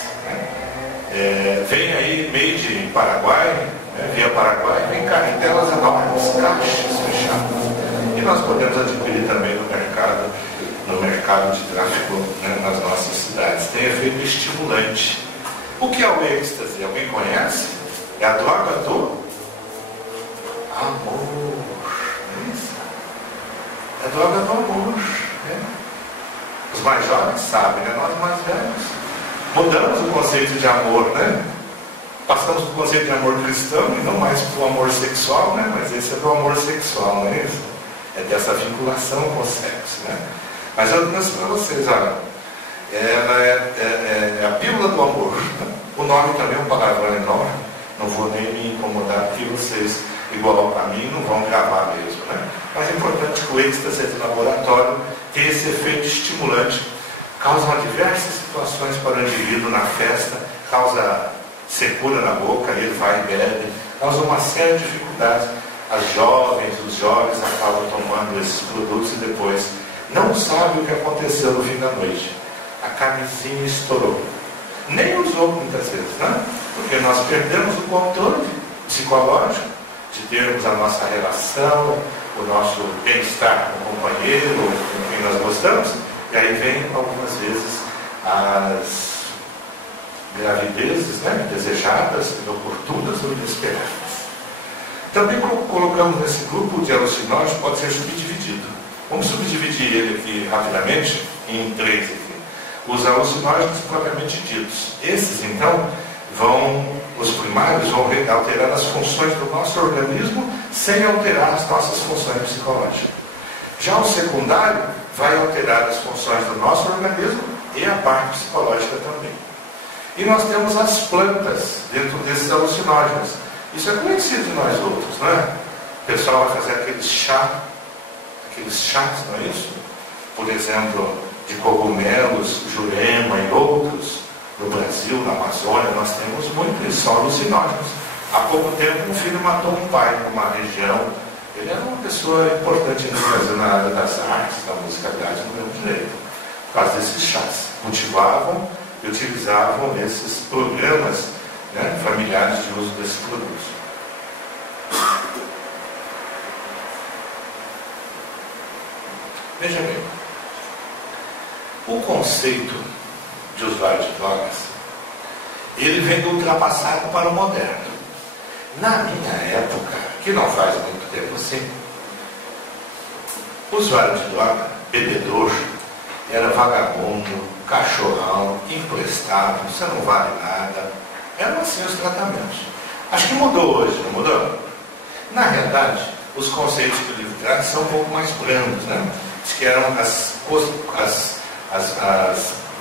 Vem aí, made em Paraguai, via Paraguai, vem cartelas enormes, caixas fechadas. E nós podemos adquirir também no mercado de tráfico, né, nas nossas cidades. Tem efeito estimulante. O que é o êxtase? Alguém conhece? É a droga do amor. Isso. É a droga do amor. Os mais jovens sabem, né? Nós mais velhos mudamos o conceito de amor, né? Passamos do conceito de amor cristão e não mais para o amor sexual, né? Mas esse é do amor sexual, não é isso? É dessa vinculação com o sexo, né? Mas eu digo para vocês, olha, ela é a pílula do amor. O nome também é um palavrão enorme, não vou nem me incomodar, porque vocês, igual a mim, não vão gravar mesmo, né? Mas é importante que o êxtase de laboratório tenha esse efeito estimulante, causa diversas situações para o indivíduo na festa, causa secura na boca, ele vai e bebe, causa uma série de dificuldades. Os jovens acabam tomando esses produtos e depois não sabem o que aconteceu no fim da noite. A camisinha estourou. Nem usou muitas vezes, né? Porque nós perdemos o controle psicológico de termos a nossa relação, o nosso bem-estar com o companheiro, com quem nós gostamos, e aí vem algumas vezes as gravidezes, né, desejadas, inoportunas ou inesperadas. Também colocamos nesse grupo de alucinógenos, pode ser subdividido. Vamos subdividir ele aqui rapidamente em 3 aqui. Os alucinógenos propriamente ditos. Esses, então, os primários vão alterar as funções do nosso organismo sem alterar as nossas funções psicológicas. Já o secundário vai alterar as funções do nosso organismo e a parte psicológica também. E nós temos as plantas dentro desses alucinógenos. Isso é conhecido de nós outros, né? O pessoal vai fazer aqueles chás, não é isso? Por exemplo, de cogumelos, jurema e outros. No Brasil, na Amazônia, nós temos muito isso, são alucinógenos. Há pouco tempo, um filho matou um pai numa região. Ele era uma pessoa importante no Brasil na área das artes, da musicalidade, no mesmo direito. Por causa desses chás. Cultivavam e utilizavam esses programas, né, familiares de uso desses produtos. Veja bem, o conceito de usuário de drogas, ele vem do ultrapassado para o moderno. Na minha época, que não faz muito tempo assim, o usuário de droga, bebedor, era vagabundo, cachorrão, emprestado, você não vale nada. Eram assim os tratamentos. Acho que mudou hoje, não mudou? Na realidade, os conceitos que o livro traz são um pouco mais brandos, né? Diz que eram as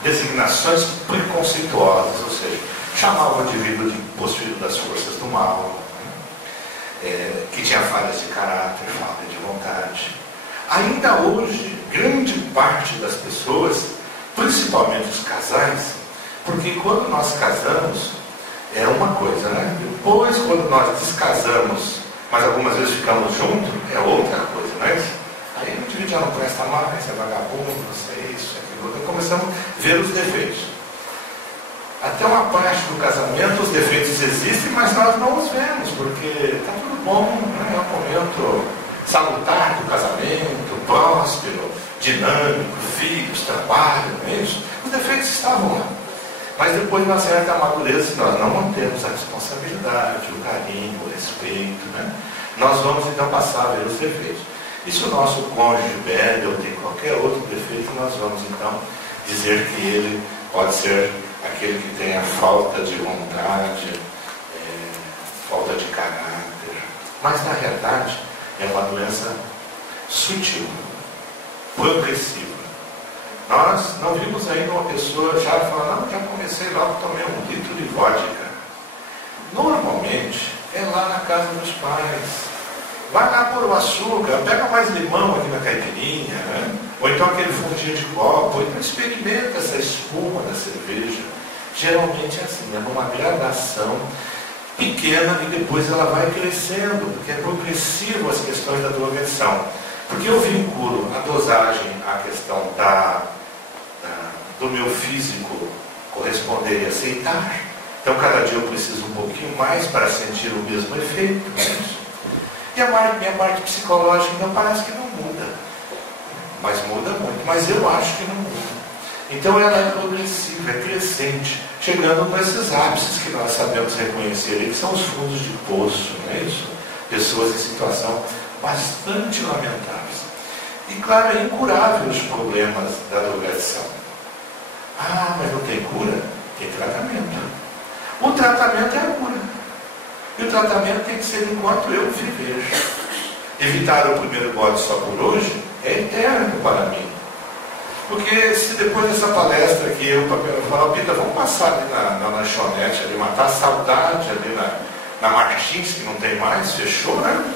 designações preconceituosas, ou seja, chamavam o indivíduo de possuído das forças do mal, que tinha falhas de caráter, falta de vontade. Ainda hoje, grande parte das pessoas, principalmente os casais, porque quando nós casamos, é uma coisa, né? Depois, quando nós descasamos, mas algumas vezes ficamos juntos, é outra coisa, não é isso? Aí o indivíduo já não presta mais, é vagabundo, você é isso, é aquilo. Então começamos a ver os defeitos. Até uma parte do casamento, os defeitos existem, mas nós não os vemos, porque está tudo bom, né? É um momento salutar do casamento, próspero, dinâmico, filhos, trabalho, não é isso? Os defeitos estavam lá. Mas depois de uma certa madureza, se nós não mantemos a responsabilidade, o carinho, o respeito, né? Nós vamos então passar a ver os defeitos. E se o nosso cônjuge bebe ou tem qualquer outro defeito, nós vamos então dizer que ele pode ser aquele que tem a falta de vontade, falta de caráter. Mas na realidade é uma doença sutil, progressiva. Nós não vimos ainda uma pessoa já falar, não, já comecei logo, tomei 1 litro de vodka. Normalmente é lá na casa dos pais. Vai lá pôr o açúcar, pega mais limão aqui na caipirinha, né? Ou então aquele fundinho de copo, ou então experimenta essa espuma da cerveja. Geralmente é assim, é uma gradação pequena e depois ela vai crescendo, porque é progressivo as questões da drogação. Porque eu vinculo a dosagem à questão do meu físico corresponder e aceitar. Então cada dia eu preciso um pouquinho mais para sentir o mesmo efeito, não é isso? E a minha parte psicológica então parece que não muda. Mas muda muito. Mas eu acho que não muda. Então ela é progressiva, é crescente, chegando com esses ápices que nós sabemos reconhecer, que são os fundos de poço, não é isso? Pessoas em situação bastante lamentáveis. E claro, é incurável os problemas da drogadição. Ah, mas não tem cura? Tem tratamento. O tratamento é a cura. E o tratamento tem que ser enquanto eu viver. Evitar o primeiro gole só por hoje é eterno para mim. Porque se depois dessa palestra aqui eu falar, Pita, vamos passar ali na lanchonete, ali, matar a saudade ali na Martins, que não tem mais, fechou, né?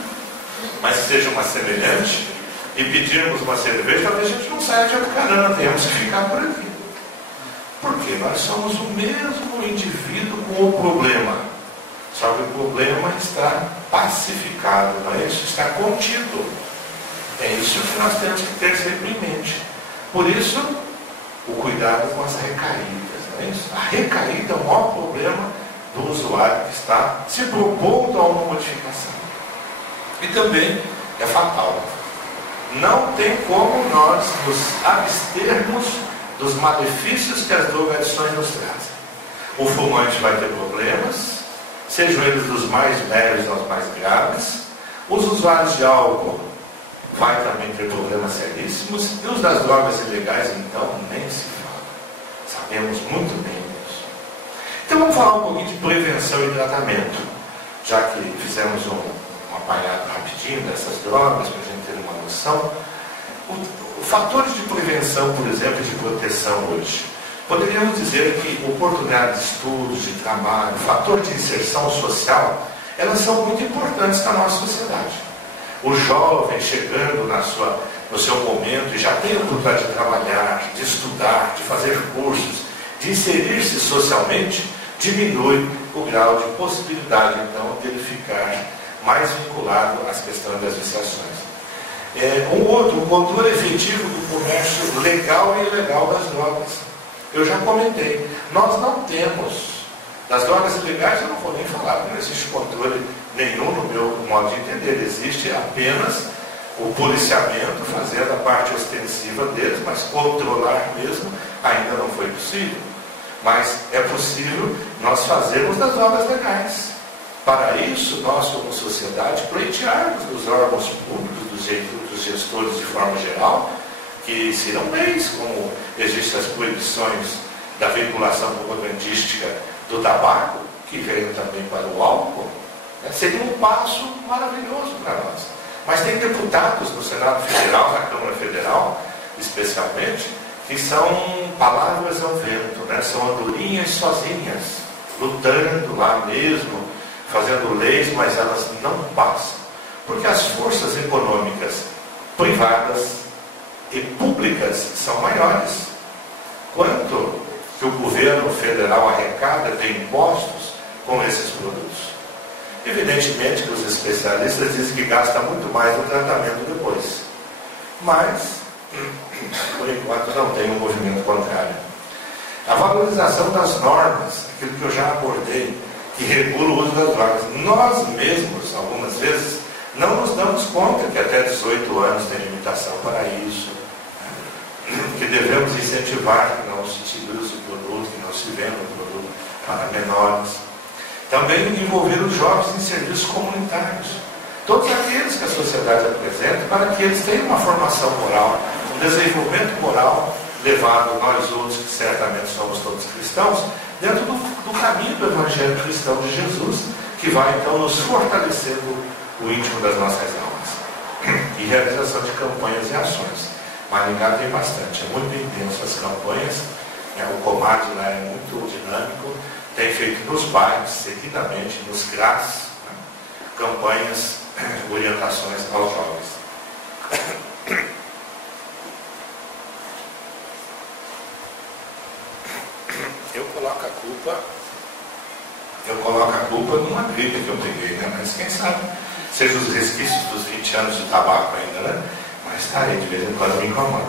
Mas que seja uma semelhante, e pedirmos uma cerveja, talvez a gente não saia de Apucarana, temos que ficar por aqui. Porque nós somos o mesmo indivíduo com o problema. Só que o problema está pacificado, não é isso? Está contido. É isso que nós temos que ter sempre em mente. Por isso, o cuidado com as recaídas, não é isso? A recaída é o maior problema do usuário que está se propondo a uma modificação. E também é fatal. Não tem como nós nos abstermos dos malefícios que as drogadições nos trazem. O fumante vai ter problemas, sejam eles dos mais leves aos mais graves. Os usuários de álcool vai também ter problemas seríssimos. E os das drogas ilegais, então, nem se fala. Sabemos muito bem disso. Então vamos falar um pouquinho de prevenção e tratamento. Já que fizemos um apanhado rapidinho dessas drogas, para a gente ter uma noção. Fatores de prevenção, por exemplo, de proteção hoje. Poderíamos dizer que oportunidade de estudos, de trabalho, fator de inserção social, elas são muito importantes na nossa sociedade. O jovem chegando no seu momento e já tem a oportunidade de trabalhar, de estudar, de fazer cursos, de inserir-se socialmente, diminui o grau de possibilidade, então, de ele ficar mais vinculado às questões das viciações. Um controle efetivo do comércio legal e ilegal das drogas. Eu já comentei, nós não temos, das drogas ilegais eu não vou nem falar, não existe controle nenhum no meu modo de entender, existe apenas o policiamento fazendo a parte ostensiva deles, mas controlar mesmo ainda não foi possível. Mas é possível nós fazermos das drogas legais. Para isso, nós como sociedade pleitearmos dos órgãos públicos, dos gestores de forma geral, que serão leis, como existem as proibições da veiculação propagandística do tabaco, que veio também para o álcool, né? Seria um passo maravilhoso para nós. Mas tem deputados no Senado Federal, na Câmara Federal, especialmente, que são palavras ao vento, né? São andorinhas sozinhas, lutando lá mesmo, fazendo leis, mas elas não passam. Porque as forças econômicas privadas e públicas são maiores. Quanto que o governo federal arrecada de impostos com esses produtos. Evidentemente que os especialistas dizem que gasta muito mais no tratamento depois. Mas, por enquanto, não tem um movimento contrário. A valorização das normas, aquilo que eu já abordei, que regula o uso das drogas. Nós mesmos, algumas vezes, não nos damos conta que até 18 anos tem limitação para isso, que devemos incentivar que não se use o produto, que não se venda o produto para menores. Também envolver os jovens em serviços comunitários. Todos aqueles que a sociedade apresenta, para que eles tenham uma formação moral, um desenvolvimento moral, levado nós outros, que certamente somos todos cristãos, dentro do caminho do Evangelho cristão de Jesus, que vai então nos fortalecendo o íntimo das nossas almas. E realização de campanhas e ações. Maringá tem bastante, é muito intenso as campanhas, o Comad lá é muito dinâmico, tem feito nos bairros, seguidamente, nos CRAS, campanhas, orientações aos jovens. Eu coloco a culpa numa gripe que eu peguei, né? Mas quem sabe seja os resquícios dos 20 anos de tabaco ainda, né? Mas está aí, de vez em quando me incomoda.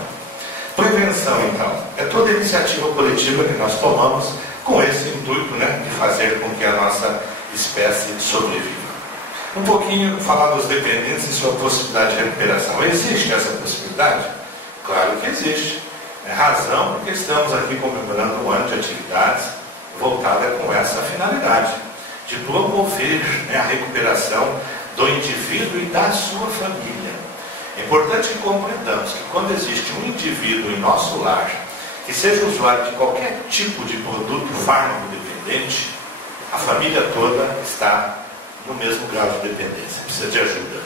Prevenção, então, é toda iniciativa coletiva que nós tomamos com esse intuito, né, de fazer com que a nossa espécie sobreviva. Um pouquinho falar dos dependentes e sua possibilidade de recuperação. Existe essa possibilidade? Claro que existe. É razão porque estamos aqui comemorando um ano de atividades voltada com essa finalidade, de promover, né, a recuperação do indivíduo e da sua família. É importante que compreendamos que quando existe um indivíduo em nosso lar que seja usuário de qualquer tipo de produto fármaco-dependente, a família toda está no mesmo grau de dependência, precisa de ajuda.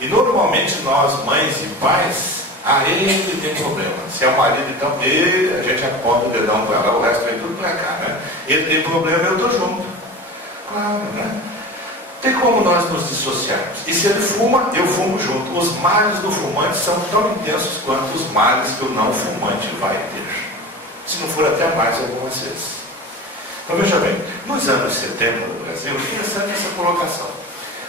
E normalmente nós, mães e pais, ele tem problema. Se é o marido, então a gente aponta o dedão para lá, o resto vem tudo para cá, né? Ele tem problema, eu estou junto. Claro, né? Tem como nós nos dissociarmos. E se ele fuma, eu fumo junto. Os males do fumante são tão intensos quanto os males que o não fumante vai ter. Se não for até mais algumas vezes. Então veja bem, nos anos 70 no Brasil, interessante essa colocação.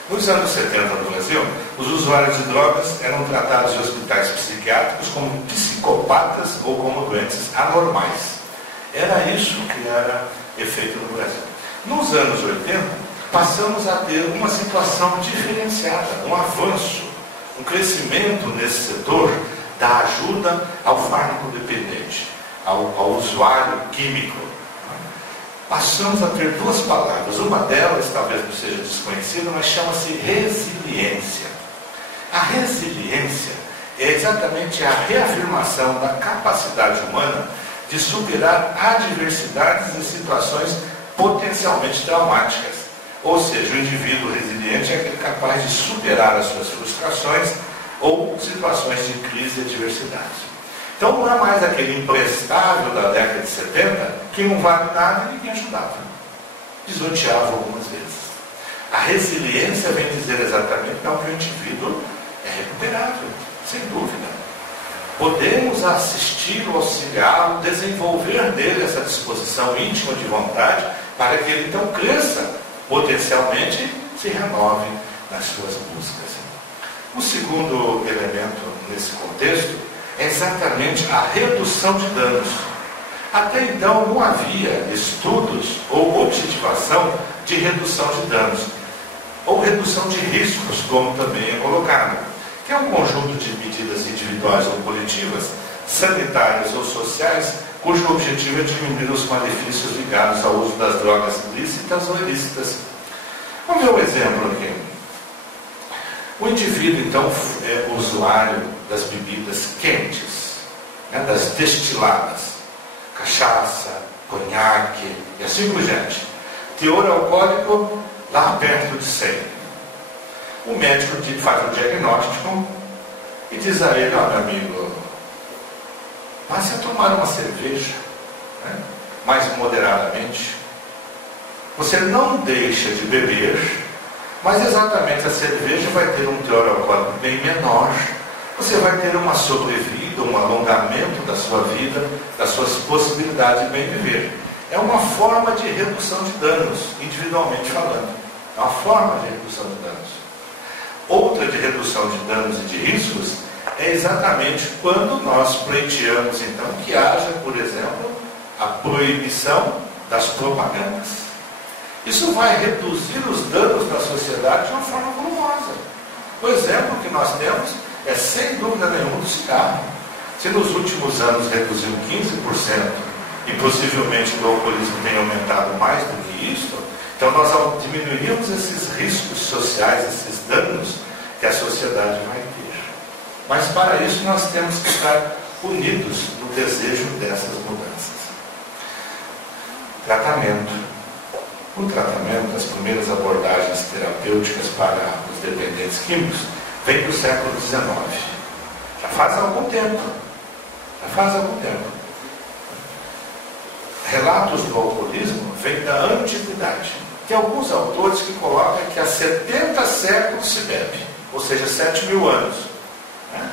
Nos anos 70 no Brasil, os usuários de drogas eram tratados em hospitais psiquiátricos como psicopatas ou como doentes anormais. Era isso que era efeito no Brasil. Nos anos 80, passamos a ter uma situação diferenciada, um avanço, um crescimento nesse setor da ajuda ao fármaco dependente, ao usuário químico. Passamos a ter duas palavras. Uma delas, talvez não seja desconhecida, mas chama-se resiliência. A resiliência é exatamente a reafirmação da capacidade humana de superar adversidades e situações potencialmente traumáticas. Ou seja, o indivíduo resiliente é aquele capaz de superar as suas frustrações ou situações de crise e adversidade. Então não é mais aquele imprestável da década de 70 que não vale nada e ninguém ajudava. Pisoteava algumas vezes. A resiliência vem dizer exatamente que o indivíduo é recuperável, sem dúvida. Podemos assistir, auxiliá-lo, desenvolver dele essa disposição íntima de vontade para que ele então cresça, potencialmente se renove nas suas buscas. O segundo elemento nesse contexto é exatamente a redução de danos. Até então não havia estudos ou objetivação de redução de danos, ou redução de riscos, como também é colocado, que é um conjunto de medidas individuais ou coletivas, sanitárias ou sociais, cujo objetivo é diminuir os malefícios ligados ao uso das drogas lícitas ou ilícitas. Vamos ver um exemplo aqui. O indivíduo, então, é usuário das bebidas quentes, né, das destiladas, cachaça, conhaque e assim por diante. Teor alcoólico lá perto de 100. O médico faz um diagnóstico e diz a ele: ó, meu amigo, passe a tomar uma cerveja, né, mais moderadamente. Você não deixa de beber, mas exatamente a cerveja vai ter um teor alcoólico bem menor. Você vai ter uma sobrevida, um alongamento da sua vida, das suas possibilidades de bem viver. é uma forma de redução de danos, individualmente falando. É uma forma de redução de danos. Outra de redução de danos e de riscos é exatamente quando nós pleiteamos, então, que haja, por exemplo, a proibição das propagandas. Isso vai reduzir os danos da sociedade de uma forma volumosa. O exemplo que nós temos é, sem dúvida nenhuma, do cigarro. Se nos últimos anos reduziu 15% e possivelmente o alcoolismo tem aumentado mais do que isso, então nós diminuiríamos esses riscos sociais, esses danos que a sociedade vai ter. Mas para isso nós temos que estar unidos no desejo dessas mudanças. Tratamento. O tratamento, as primeiras abordagens terapêuticas para os dependentes químicos, vem do século XIX. Já faz algum tempo. Relatos do alcoolismo vêm da antiguidade. Tem alguns autores que colocam que há 70 séculos se bebe, ou seja, 7.000 anos. Né?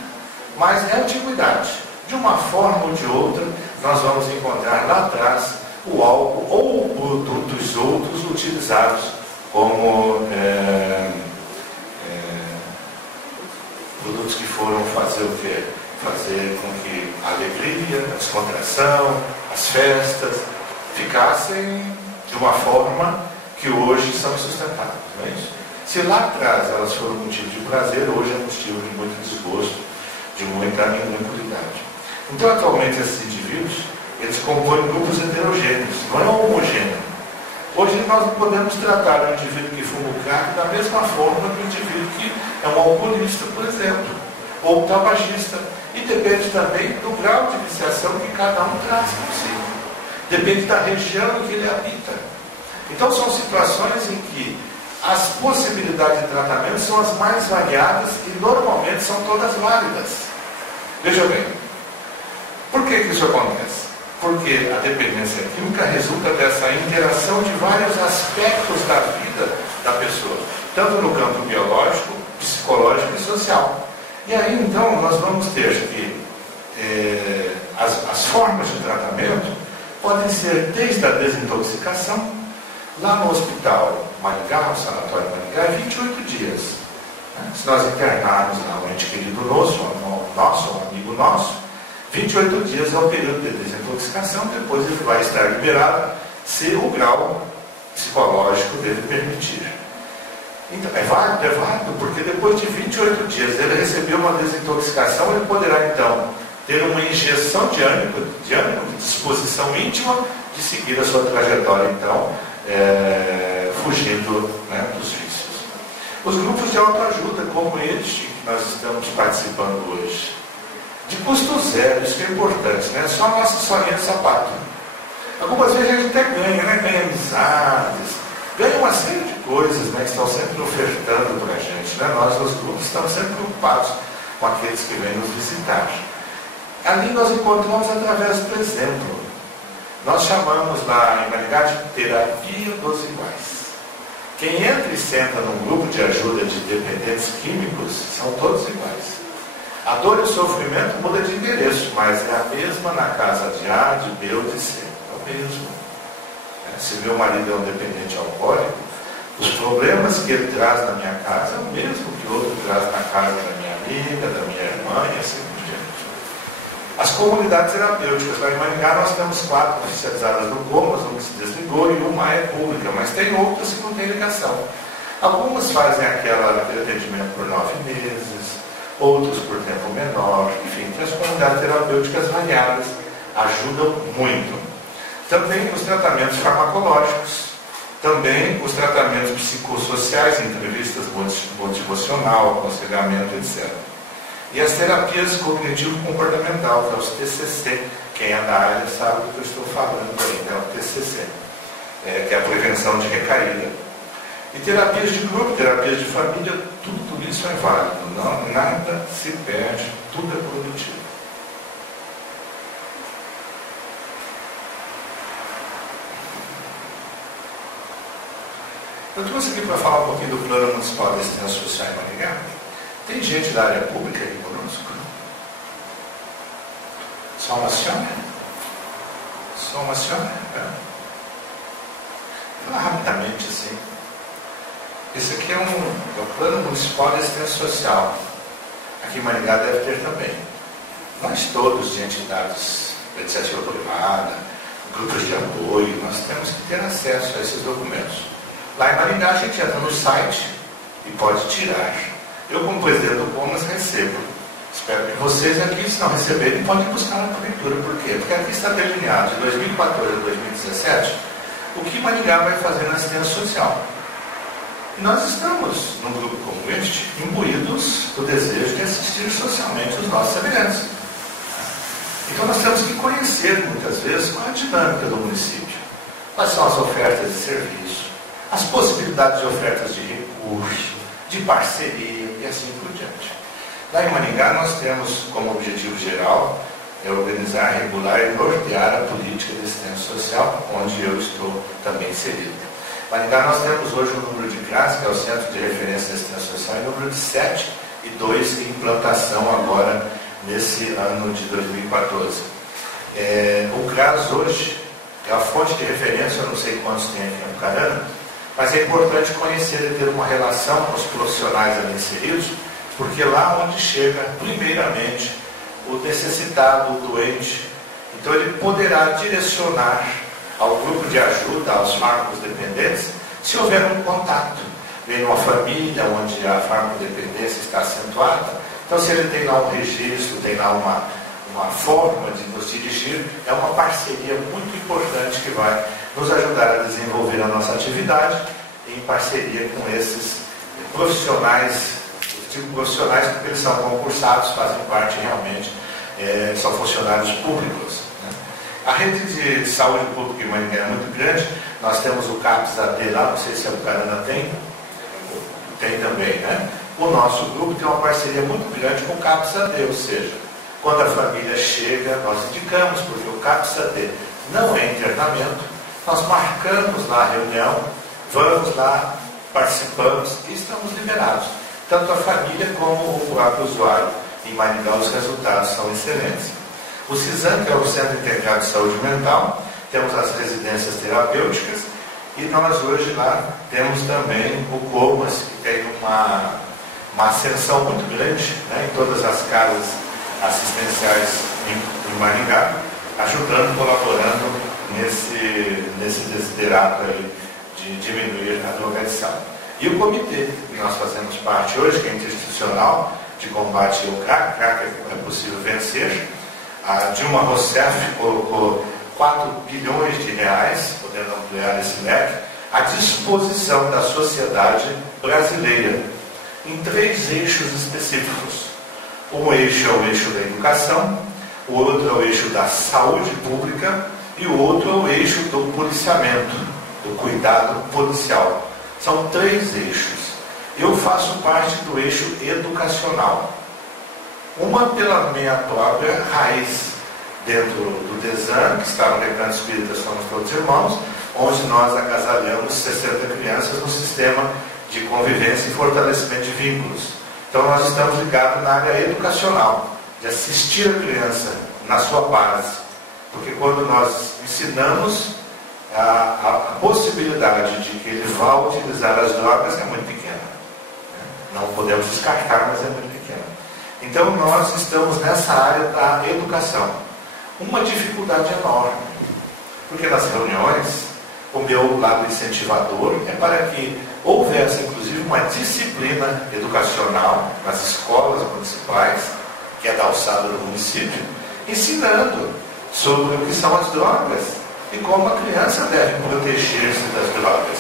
Mas é antiguidade. De uma forma ou de outra, nós vamos encontrar lá atrás o álcool ou produtos outros utilizados como produtos que foram fazer o quê? Fazer com que a alegria, a descontração, as festas ficassem de uma forma que hoje são insustentáveis. Não é isso? Se lá atrás elas foram motivo de prazer, hoje é motivo de muito desgosto, de muita impunidade. Então, atualmente, esses indivíduos, eles compõem grupos heterogêneos, não é homogêneo. Hoje nós não podemos tratar o indivíduo que fuma o crack da mesma forma que o indivíduo que é um alcoolista, por exemplo, ou um tabagista. E depende também do grau de viciação que cada um traz consigo. Depende da região em que ele habita. Então são situações em que as possibilidades de tratamento são as mais variadas e normalmente são todas válidas. Veja bem, por que isso acontece? Porque a dependência química resulta dessa interação de vários aspectos da vida da pessoa, tanto no campo biológico, psicológico e social. E aí então nós vamos ter que as formas de tratamento podem ser desde a desintoxicação, lá no hospital Maringá, o sanatório Maringá, é 28 dias. Se nós internarmos lá um ente querido nosso, um amigo nosso, 28 dias é o período de desintoxicação, depois ele vai estar liberado se o grau psicológico dele permitir. Então, é válido, porque depois de 28 dias ele recebeu uma desintoxicação, ele poderá então ter uma injeção de ânimo, de disposição íntima de seguir a sua trajetória, então, fugindo, né, dos vícios. Os grupos de autoajuda, como este que nós estamos participando hoje, de custo zero, isso que é importante, né? Só a nossa solinha de sapato. Algumas vezes a gente até ganha, né? Ganha amizades, ganha uma série de coisas, né, que estão sempre ofertando para a gente, né? Nós, os grupos, estamos sempre preocupados com aqueles que vêm nos visitar. Ali nós encontramos através do exemplo. Nós chamamos lá em Maringá de terapia dos iguais. Quem entra e senta num grupo de ajuda de dependentes químicos são todos iguais. A dor e o sofrimento muda de endereço, mas é a mesma na casa de A, de B ou de C. É o mesmo. Se meu marido é um dependente alcoólico, os problemas que ele traz na minha casa é o mesmo que o outro traz na casa da minha amiga, da minha irmã e assim por diante. As comunidades terapêuticas, lá em Maringá nós temos 4 oficializadas no Gomas, uma que se desligou e uma é pública, mas tem outras que não têm ligação. Algumas fazem aquele atendimento por 9 meses, outros por tempo menor, enfim, as comunidades terapêuticas variadas ajudam muito. Também os tratamentos farmacológicos, também os tratamentos psicossociais, entrevistas motivacional, aconselhamento, etc. E as terapias cognitivo-comportamental, que é os TCC. Quem é da área sabe do que eu estou falando aí, né? O TCC, que é a prevenção de recaída. E terapias de grupo, terapias de família, tudo isso é válido. Não, nada se perde, tudo é produtivo. Eu trouxe aqui para falar um pouquinho do Plano Municipal de Assistência Social em Maringá. Tem gente da área pública aqui conosco? Só uma senhora? Só uma senhora? Vou falar rapidamente assim. Esse aqui é o Plano Municipal de Assistência Social. Aqui em Maringá deve ter também. Nós todos, de entidades de iniciativa privada, grupos de apoio, nós temos que ter acesso a esses documentos. Lá em Maringá a gente entra no site e pode tirar. Eu, como presidente do COMAS, recebo. Espero que vocês aqui, se não receberem, podem buscar na prefeitura. Por quê? Porque aqui está delineado, de 2014 a 2017, o que Maringá vai fazer na assistência social. E nós estamos, num grupo como este, imbuídos do desejo de assistir socialmente os nossos semelhantes. Então nós temos que conhecer, muitas vezes, qual é a dinâmica do município. Quais são as ofertas de serviço, as possibilidades de ofertas de recurso, de parceria e assim por diante. Lá em Maringá nós temos como objetivo geral organizar, regular e nortear a política de assistência social, onde eu estou também inserido. Em Maringá nós temos hoje um número de CRAS, que é o Centro de Referência de Assistência Social, em número de 7 e 2 em implantação agora nesse ano de 2014. O CRAS hoje é a fonte de referência, eu não sei quantos tem aqui em Apucarana, mas é importante conhecer e ter uma relação com os profissionais ali inseridos, porque lá onde chega, primeiramente, o necessitado, o doente, então ele poderá direcionar ao grupo de ajuda, aos fármacos dependentes, se houver um contato. Vem numa família onde a farmacodependência está acentuada, então se ele tem lá um registro, tem lá uma forma de nos dirigir, é uma parceria muito importante que vai nos ajudar a desenvolver a nossa atividade em parceria com esses profissionais, digo profissionais porque eles são concursados, fazem parte realmente, são funcionários públicos. Né? A rede de saúde pública em Maringá é muito grande, nós temos o CAPS-AD lá, não sei se a Apucarana tem também, né? O nosso grupo tem uma parceria muito grande com o CAPS-AD, ou seja, quando a família chega, nós indicamos, porque o CAPS-AD não é internamento, nós marcamos lá a reunião, vamos lá, participamos e estamos liberados. Tanto a família como o próprio usuário. Em Maringá os resultados são excelentes. O CISAM, que é o Centro Integrado de Saúde Mental, temos as residências terapêuticas e nós hoje lá temos também o COMAS, que tem uma ascensão muito grande, né, em todas as casas assistenciais em Maringá, ajudando, colaborando nesse desiderato aí de diminuir a drogadição. E o comitê que nós fazemos parte hoje, que é interinstitucional, de combate ao crack é possível vencer, a Dilma Rousseff colocou 4 bilhões de reais, podendo ampliar esse leque, à disposição da sociedade brasileira, em 3 eixos específicos. Um eixo é o eixo da educação, o outro é o eixo da saúde pública e o outro é o eixo do policiamento, do cuidado policial. São 3 eixos. Eu faço parte do eixo educacional. Uma pela minha própria raiz, dentro do DESAN, que está no Recanto Espírita Somos Todos Irmãos, onde nós agasalhamos 60 crianças no sistema de convivência e fortalecimento de vínculos. Então nós estamos ligados na área educacional, de assistir a criança na sua base. Porque quando nós ensinamos, a possibilidade de que ele vá utilizar as drogas é muito pequena. Não podemos descartar, mas é muito pequena. Então nós estamos nessa área da educação. Uma dificuldade enorme, porque nas reuniões, o meu lado incentivador é para que houvesse inclusive uma disciplina educacional nas escolas municipais, que é da alçada do município, ensinando sobre o que são as drogas e como a criança deve proteger-se das drogas.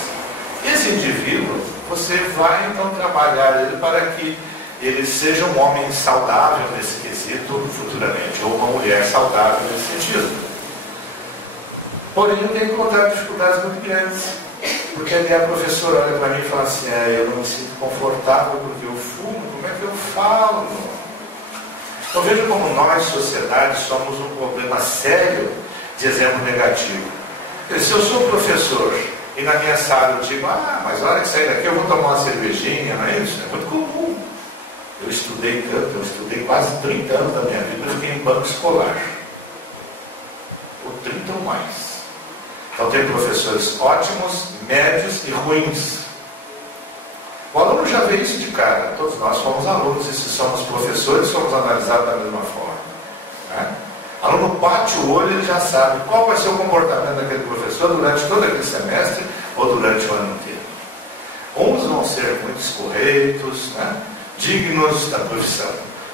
Esse indivíduo, você vai então trabalhar ele para que ele seja um homem saudável nesse quesito futuramente, ou uma mulher saudável nesse sentido. Porém, eu tenho encontrado dificuldades muito grandes, porque a professora olha para mim e fala assim, eu não me sinto confortável porque eu fumo, como é que eu falo? Então veja como nós, sociedade, somos um problema sério de exemplo negativo. Se eu sou professor e na minha sala eu digo, mas na hora que sair daqui eu vou tomar uma cervejinha, não é isso? É muito comum. Eu estudei tanto, eu estudei quase 30 anos da minha vida, eu fiquei em banco escolar. Ou 30 ou mais. Então tem professores ótimos, médios e ruins. O aluno já vê isso de cara. Todos nós somos alunos e se somos professores, somos analisados da mesma forma. Né? O aluno bate o olho e ele já sabe qual vai ser o comportamento daquele professor durante todo aquele semestre ou durante o ano inteiro. Uns vão ser muito escorreitos, né? Dignos da profissão.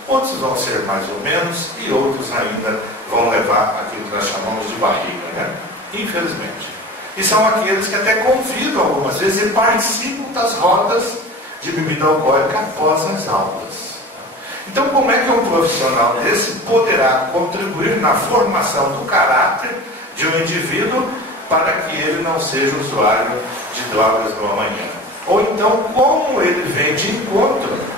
Outros vão ser mais ou menos e outros ainda vão levar aquilo que nós chamamos de barriga, né? Infelizmente. E são aqueles que até convidam algumas vezes e participam das rodas de bebida alcoólica após as aulas. Então, como é que um profissional desse poderá contribuir na formação do caráter de um indivíduo para que ele não seja usuário de drogas no amanhã? Ou então, como ele vem de encontro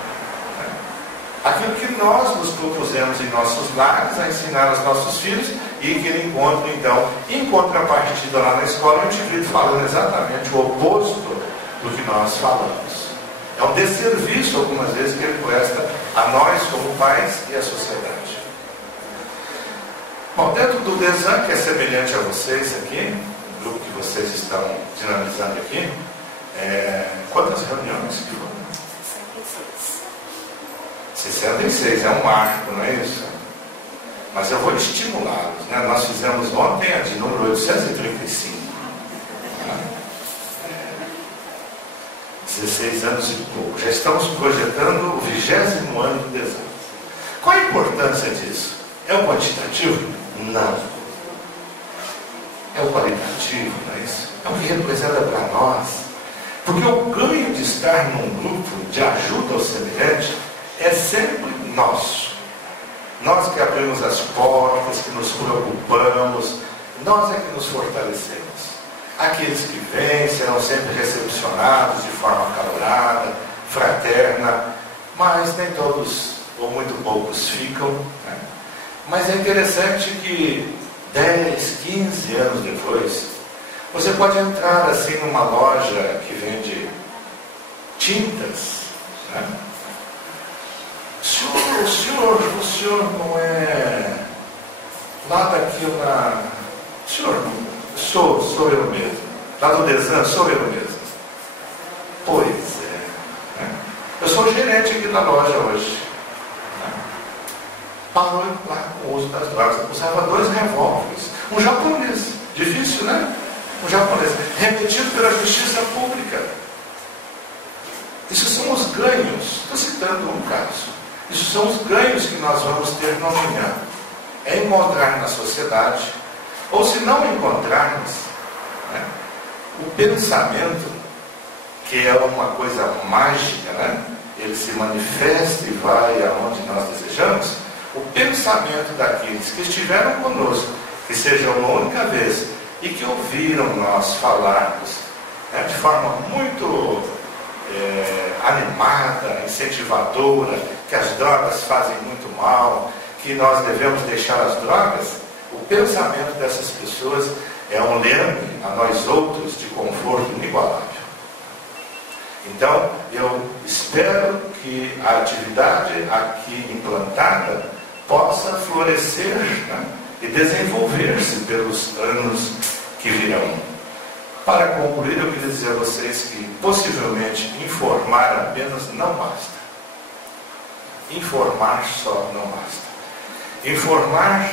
aquilo que nós nos propusemos em nossos lares a ensinar aos nossos filhos e que ele encontra, então, em contrapartida lá na escola, um indivíduo falando exatamente o oposto do que nós falamos. É um desserviço, algumas vezes, que ele presta a nós como pais e à sociedade. Bom, dentro do DESAN, que é semelhante a vocês aqui, o grupo que vocês estão dinamizando aqui, quantas reuniões que foram? 66, é um marco, não é isso? Mas eu vou estimulá-los, né? Nós fizemos ontem a de número 835. 16 anos e pouco. Já estamos projetando o 20º ano do DESAN. Qual a importância disso? É o quantitativo? Não. É o qualitativo, não é isso? É o que representa para nós. Porque o ganho de estar num grupo de ajuda ao semelhante é sempre nosso. Nós que abrimos as portas, que nos preocupamos, nós é que nos fortalecemos. Aqueles que vêm serão sempre recepcionados de forma calorada, fraterna, mas nem todos, ou muito poucos, ficam. Né? Mas é interessante que 10, 15 anos depois, você pode entrar assim numa loja que vende tintas, né? O senhor não é lá daquilo na... Senhor, sou eu mesmo. Lá do DESAN, sou eu mesmo. Pois é. Né? Eu sou o gerente aqui da loja hoje. Né? Parou lá com o uso das drogas. Usava 2 revólveres. Um japonês. Difícil, né? Um japonês. Remetido pela justiça pública. Isso são os ganhos. Estou citando um caso. Isso são os ganhos que nós vamos ter no amanhã. É encontrar na sociedade, ou se não encontrarmos, né, o pensamento, que é uma coisa mágica, né? Ele se manifesta e vai aonde nós desejamos. O pensamento daqueles que estiveram conosco, que seja uma única vez, e que ouviram nós falarmos, né, de forma muito animada, incentivadora, que as drogas fazem muito mal, que nós devemos deixar as drogas. O pensamento dessas pessoas é um lembre a nós outros de conforto inigualável. Então, eu espero que a atividade aqui implantada possa florescer, né, e desenvolver-se pelos anos que virão. Para concluir, eu queria dizer a vocês que possivelmente informar apenas não basta. Informar só não basta. Informar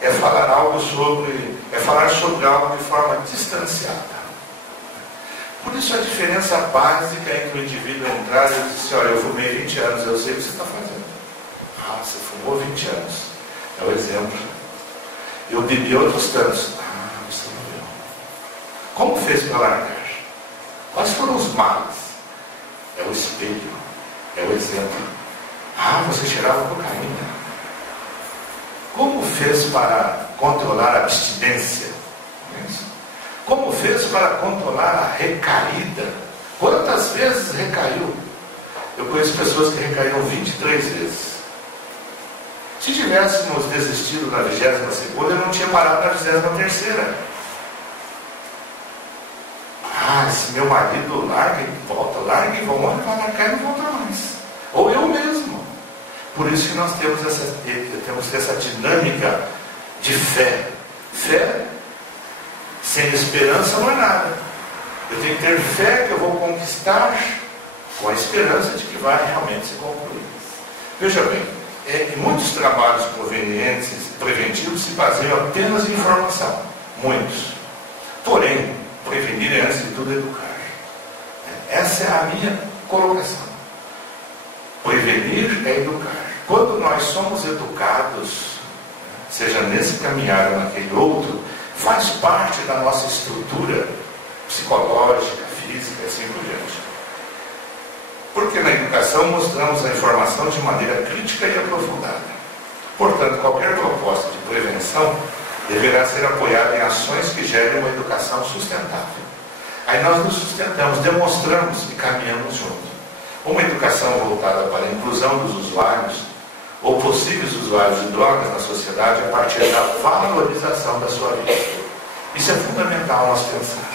é falar sobre algo de forma distanciada. Por isso a diferença básica entre o indivíduo entrar e dizer assim, olha, eu fumei 20 anos, eu sei o que você está fazendo. Ah, você fumou 20 anos. É o exemplo. Eu bebi outros tantos. Ah, você não viu. Como fez para largar? Quais foram os males? É o espelho. É o exemplo. Ah, você cheirava cocaína. Como fez para controlar a abstinência? Como fez para controlar a recaída? Quantas vezes recaiu? Eu conheço pessoas que recaíram 23 vezes. Se tivéssemos desistido na 22ª, eu não tinha parado na 23ª. Ah, se meu marido larga e volta, larga e volta, vai marcar e não volta mais. Ou eu mesmo. Por isso que nós temos essa dinâmica de fé. Fé Sem esperança não é nada. Eu tenho que ter fé que eu vou conquistar com a esperança de que vai realmente se concluir. Veja bem, em muitos trabalhos preventivos se baseiam apenas em informação. Muitos. Porém, prevenir é antes de tudo educar. Essa é a minha colocação. Prevenir é educar. Quando nós somos educados, seja nesse caminhar ou naquele outro, faz parte da nossa estrutura psicológica, física e assim por diante. Porque na educação mostramos a informação de maneira crítica e aprofundada. Portanto, qualquer proposta de prevenção deverá ser apoiada em ações que gerem uma educação sustentável. Aí nós nos sustentamos, demonstramos e caminhamos juntos. Uma educação voltada para a inclusão dos usuários ou possíveis usuários de drogas na sociedade a partir da valorização da sua vida. Isso é fundamental nós pensarmos.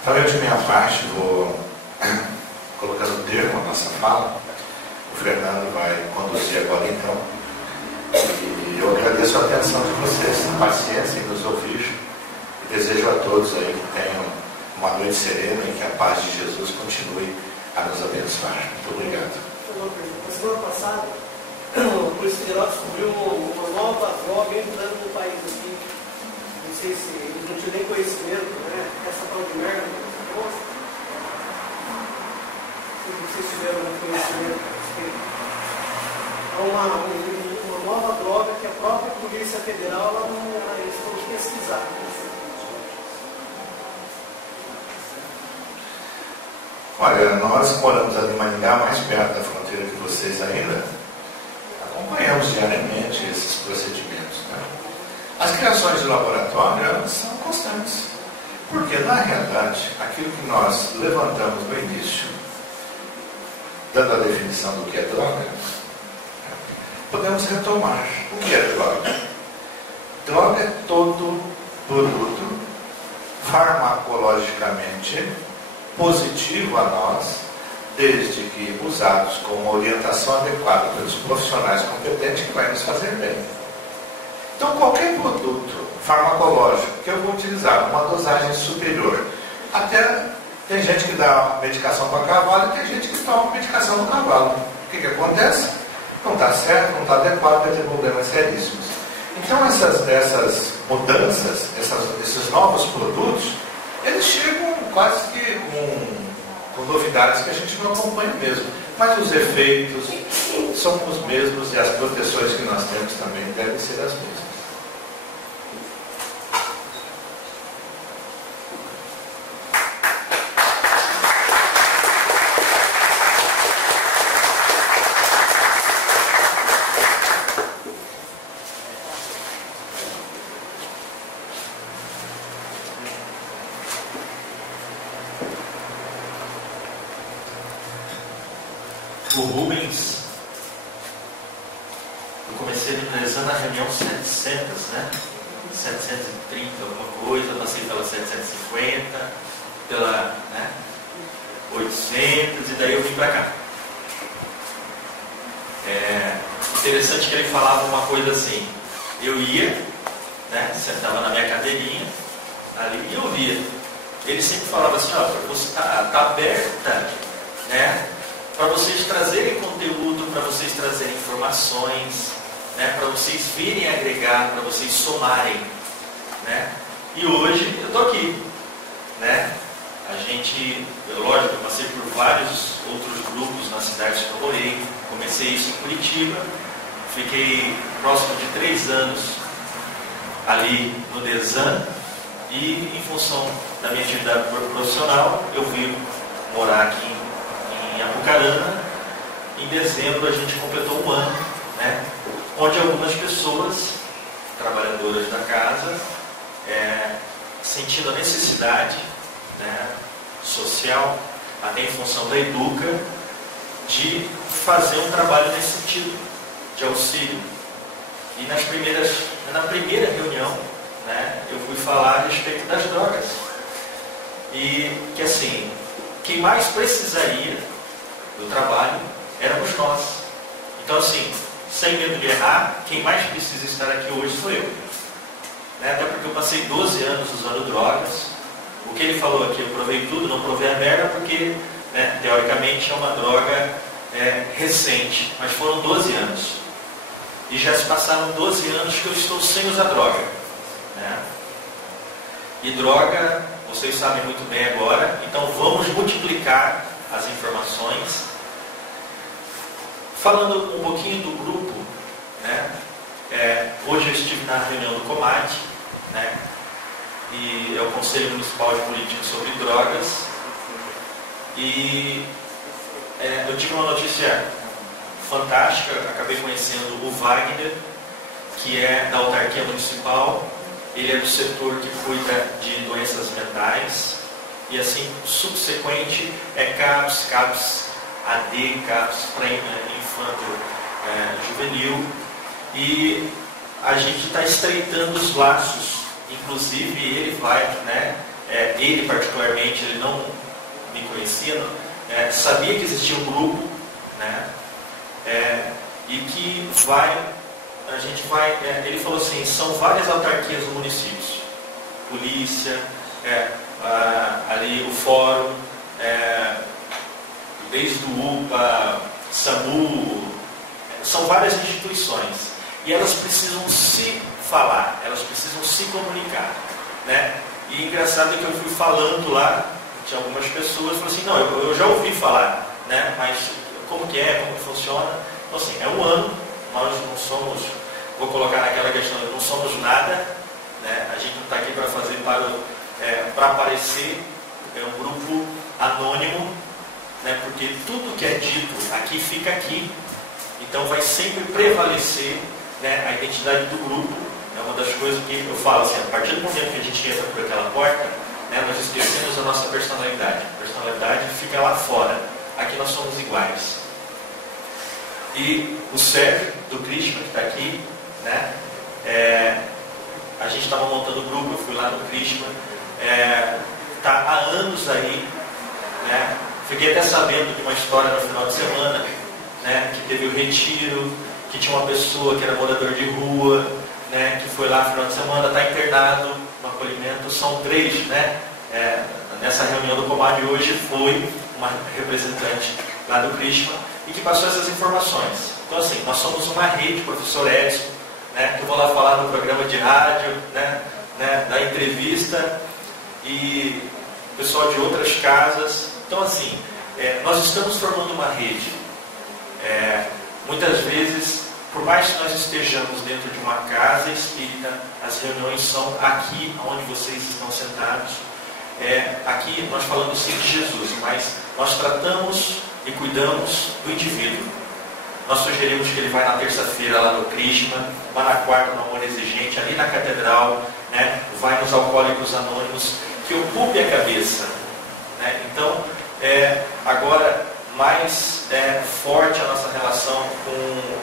Então eu de minha parte vou colocando termo à nossa fala. O Fernando vai conduzir agora então. E eu agradeço a atenção de vocês, a paciência em nos ouvir. E desejo a todos aí que tenham uma noite serena e que a paz de Jesus continue a nos abençoar. Muito obrigado. Na semana passada, o Polícia Federal descobriu uma nova droga entrando no país aqui. Não sei se eles não tinham nem conhecimento, né? Essa tal de merda. Não sei se tiveram conhecimento a respeito. É uma nova droga que a própria Polícia Federal eles foram pesquisar. Olha, nós moramos ali em Maringá, mais perto da fronteira que vocês ainda, acompanhamos diariamente esses procedimentos. Né? As criações de laboratório, elas são constantes. Porque, na realidade, aquilo que nós levantamos no início, dando a definição do que é droga, podemos retomar. O que é droga? Droga é todo produto farmacologicamente positivo a nós, desde que usados com uma orientação adequada pelos profissionais competentes que vai nos fazer bem. Então, qualquer produto farmacológico que eu vou utilizar uma dosagem superior, até tem gente que dá medicação para cavalo e tem gente que toma medicação no cavalo. O que acontece? Não está certo, não está adequado, vai ter problemas seríssimos. Então, essas mudanças, esses novos produtos, eles chegam quase que com novidades que a gente não acompanha mesmo. Mas os efeitos são os mesmos e as proteções que nós temos também devem ser as mesmas. O Rubens, eu comecei analisando a reunião 700, né? 730 alguma coisa, passei pela 750, pela 800 e daí eu vim para cá. Interessante que ele falava uma coisa assim, eu ia, né, sentava na minha cadeirinha ali e eu via. Ele sempre falava assim, ó, você está aberta, né? Para vocês trazerem conteúdo, para vocês trazerem informações, né, para vocês virem agregar, para vocês somarem. Né? E hoje eu estou aqui. Né? Lógico, eu passei por vários outros grupos nas cidades que eu morei. Comecei isso em Curitiba, fiquei próximo de 3 anos ali no DESAN e em função da minha atividade profissional eu vim morar aqui em Apucarana. Em dezembro a gente completou 1 ano, né? Onde algumas pessoas, trabalhadoras da casa, sentindo a necessidade, né, social, até em função da Educa, de fazer um trabalho nesse sentido, de auxílio. E na primeira reunião, né, eu fui falar a respeito das drogas. e que assim, quem mais precisaria do trabalho éramos nós. Então assim, sem medo de errar, quem mais precisa estar aqui hoje sou eu. Né? Até porque eu passei 12 anos usando drogas. O que ele falou aqui, eu provei tudo, não provei a merda, porque né, teoricamente é uma droga recente, mas foram 12 anos. E já se passaram 12 anos que eu estou sem usar droga. Né? E droga, vocês sabem muito bem agora, então vamos multiplicar as informações. Falando um pouquinho do grupo, né? Hoje eu estive na reunião do COMAD, né? E é o Conselho Municipal de Política sobre Drogas, e eu tive uma notícia fantástica. Acabei conhecendo o Wagner, que é da autarquia municipal. Ele é do setor que cuida de doenças mentais, e assim, subsequente é CAPS AD, CAPS para infanto juvenil, e a gente está estreitando os laços. Inclusive ele vai, né, ele particularmente, ele não me conhecia, sabia que existia um grupo, né, e que a gente vai, ele falou assim, são várias autarquias no município, polícia, ali o fórum, desde o UPA, SAMU, são várias instituições, e elas precisam se falar, elas precisam se comunicar, né? E engraçado é que eu fui falando lá, tinha algumas pessoas, falaram assim, não, eu já ouvi falar, né? Mas como que funciona? Então assim, é um ano, nós não somos, vou colocar naquela questão, não somos nada, né? A gente não está aqui para fazer para aparecer, é um grupo anônimo, né? Porque tudo que é dito aqui fica aqui, então vai sempre prevalecer, né, a identidade do grupo. É uma das coisas que eu falo assim, a partir do momento que a gente entra por aquela porta, né, nós esquecemos a nossa personalidade. A personalidade fica lá fora. Aqui nós somos iguais. E o Sérgio, do Krishma, que está aqui, né, a gente estava montando o grupo, eu fui lá no Krishma, está há anos aí, né, fiquei até sabendo de uma história no final de semana, né, que teve o retiro, que tinha uma pessoa que era morador de rua, né, que foi lá no final de semana, está internado no acolhimento. São 3, né? Nessa reunião do COMAD hoje foi uma representante lá do Krishma e que passou essas informações. Então assim, nós somos uma rede, professor Edson, né, que eu vou lá falar no programa de rádio, né, da entrevista, e pessoal de outras casas. Então assim, nós estamos formando uma rede. Muitas vezes, por mais que nós estejamos dentro de uma casa espírita, as reuniões são aqui, onde vocês estão sentados. Aqui nós falamos sim de Jesus, mas nós tratamos e cuidamos do indivíduo. Nós sugerimos que ele vá na terça-feira lá no Krishma, vá na quarta no Amor Exigente, ali na Catedral, né? Vai nos Alcoólicos Anônimos, que ocupe a cabeça. Né? Então, agora, mais forte a nossa relação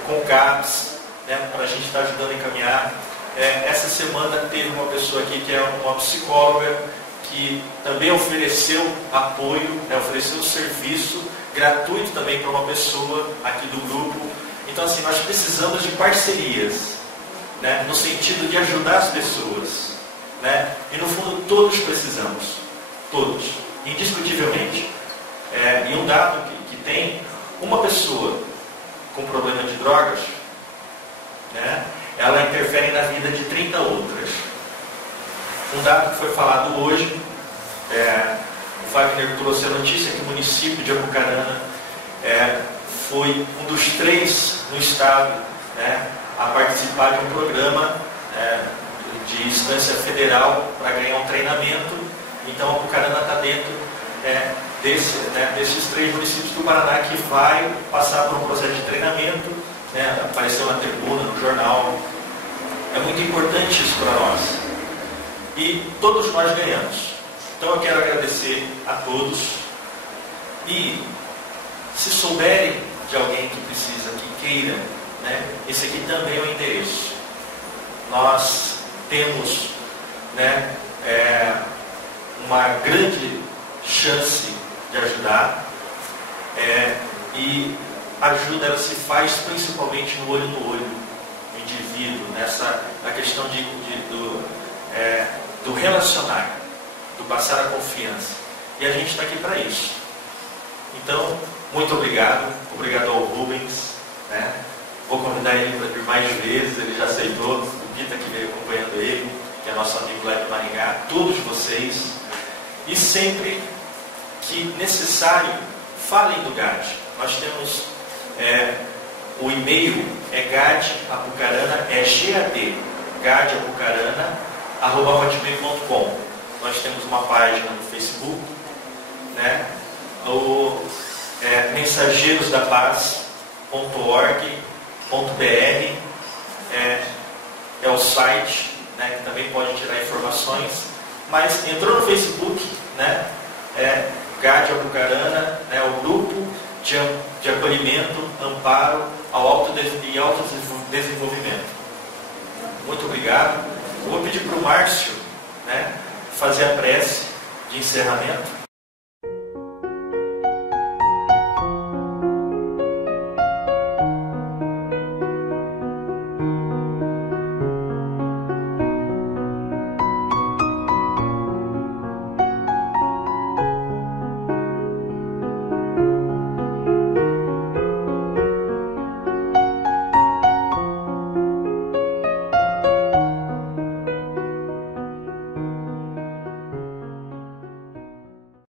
com o CAPS, né, para a gente estar ajudando a encaminhar. Essa semana teve uma pessoa aqui que é uma psicóloga que também ofereceu apoio, né, ofereceu serviço gratuito também para uma pessoa aqui do grupo. Então assim, nós precisamos de parcerias, né, no sentido de ajudar as pessoas, né, e no fundo todos precisamos, todos, indiscutivelmente. E um dado que tem, uma pessoa com problema de drogas, né, ela interfere na vida de 30 outras. Um dado que foi falado hoje, o Wagner trouxe a notícia que o município de Apucarana foi um dos 3 no estado, né, a participar de um programa de instância federal para ganhar um treinamento. Então Apucarana está dentro desses 3 municípios do Paraná que vai passar por um processo de treinamento, né, apareceu na tribuna, no jornal. É muito importante isso para nós. E todos nós ganhamos. Então eu quero agradecer a todos. E se souberem de alguém que precisa, que queira, né, esse aqui também é o endereço. Nós temos, né, uma grande chance de ajudar, e a ajuda ela se faz principalmente no olho, no indivíduo, na questão do relacionar, do passar a confiança. E a gente está aqui para isso. Então, muito obrigado ao Rubens, né? Vou convidar ele para vir mais vezes, ele já aceitou, o Pita que veio acompanhando ele, que é nosso amigo lá de Maringá, todos vocês. E sempre que necessário, falem do GAD. Nós temos o e-mail é gadapucarana, gadapucarana@hotmail.com. Nós temos uma página no Facebook, né? mensageirosdapaz.org.br é o site, né, que também pode tirar informações, mas entrou no Facebook, né, GAD Apucarana, né, o grupo de acolhimento, amparo ao autodesenvolvimento. Muito obrigado. Eu vou pedir para o Márcio, né, fazer a prece de encerramento.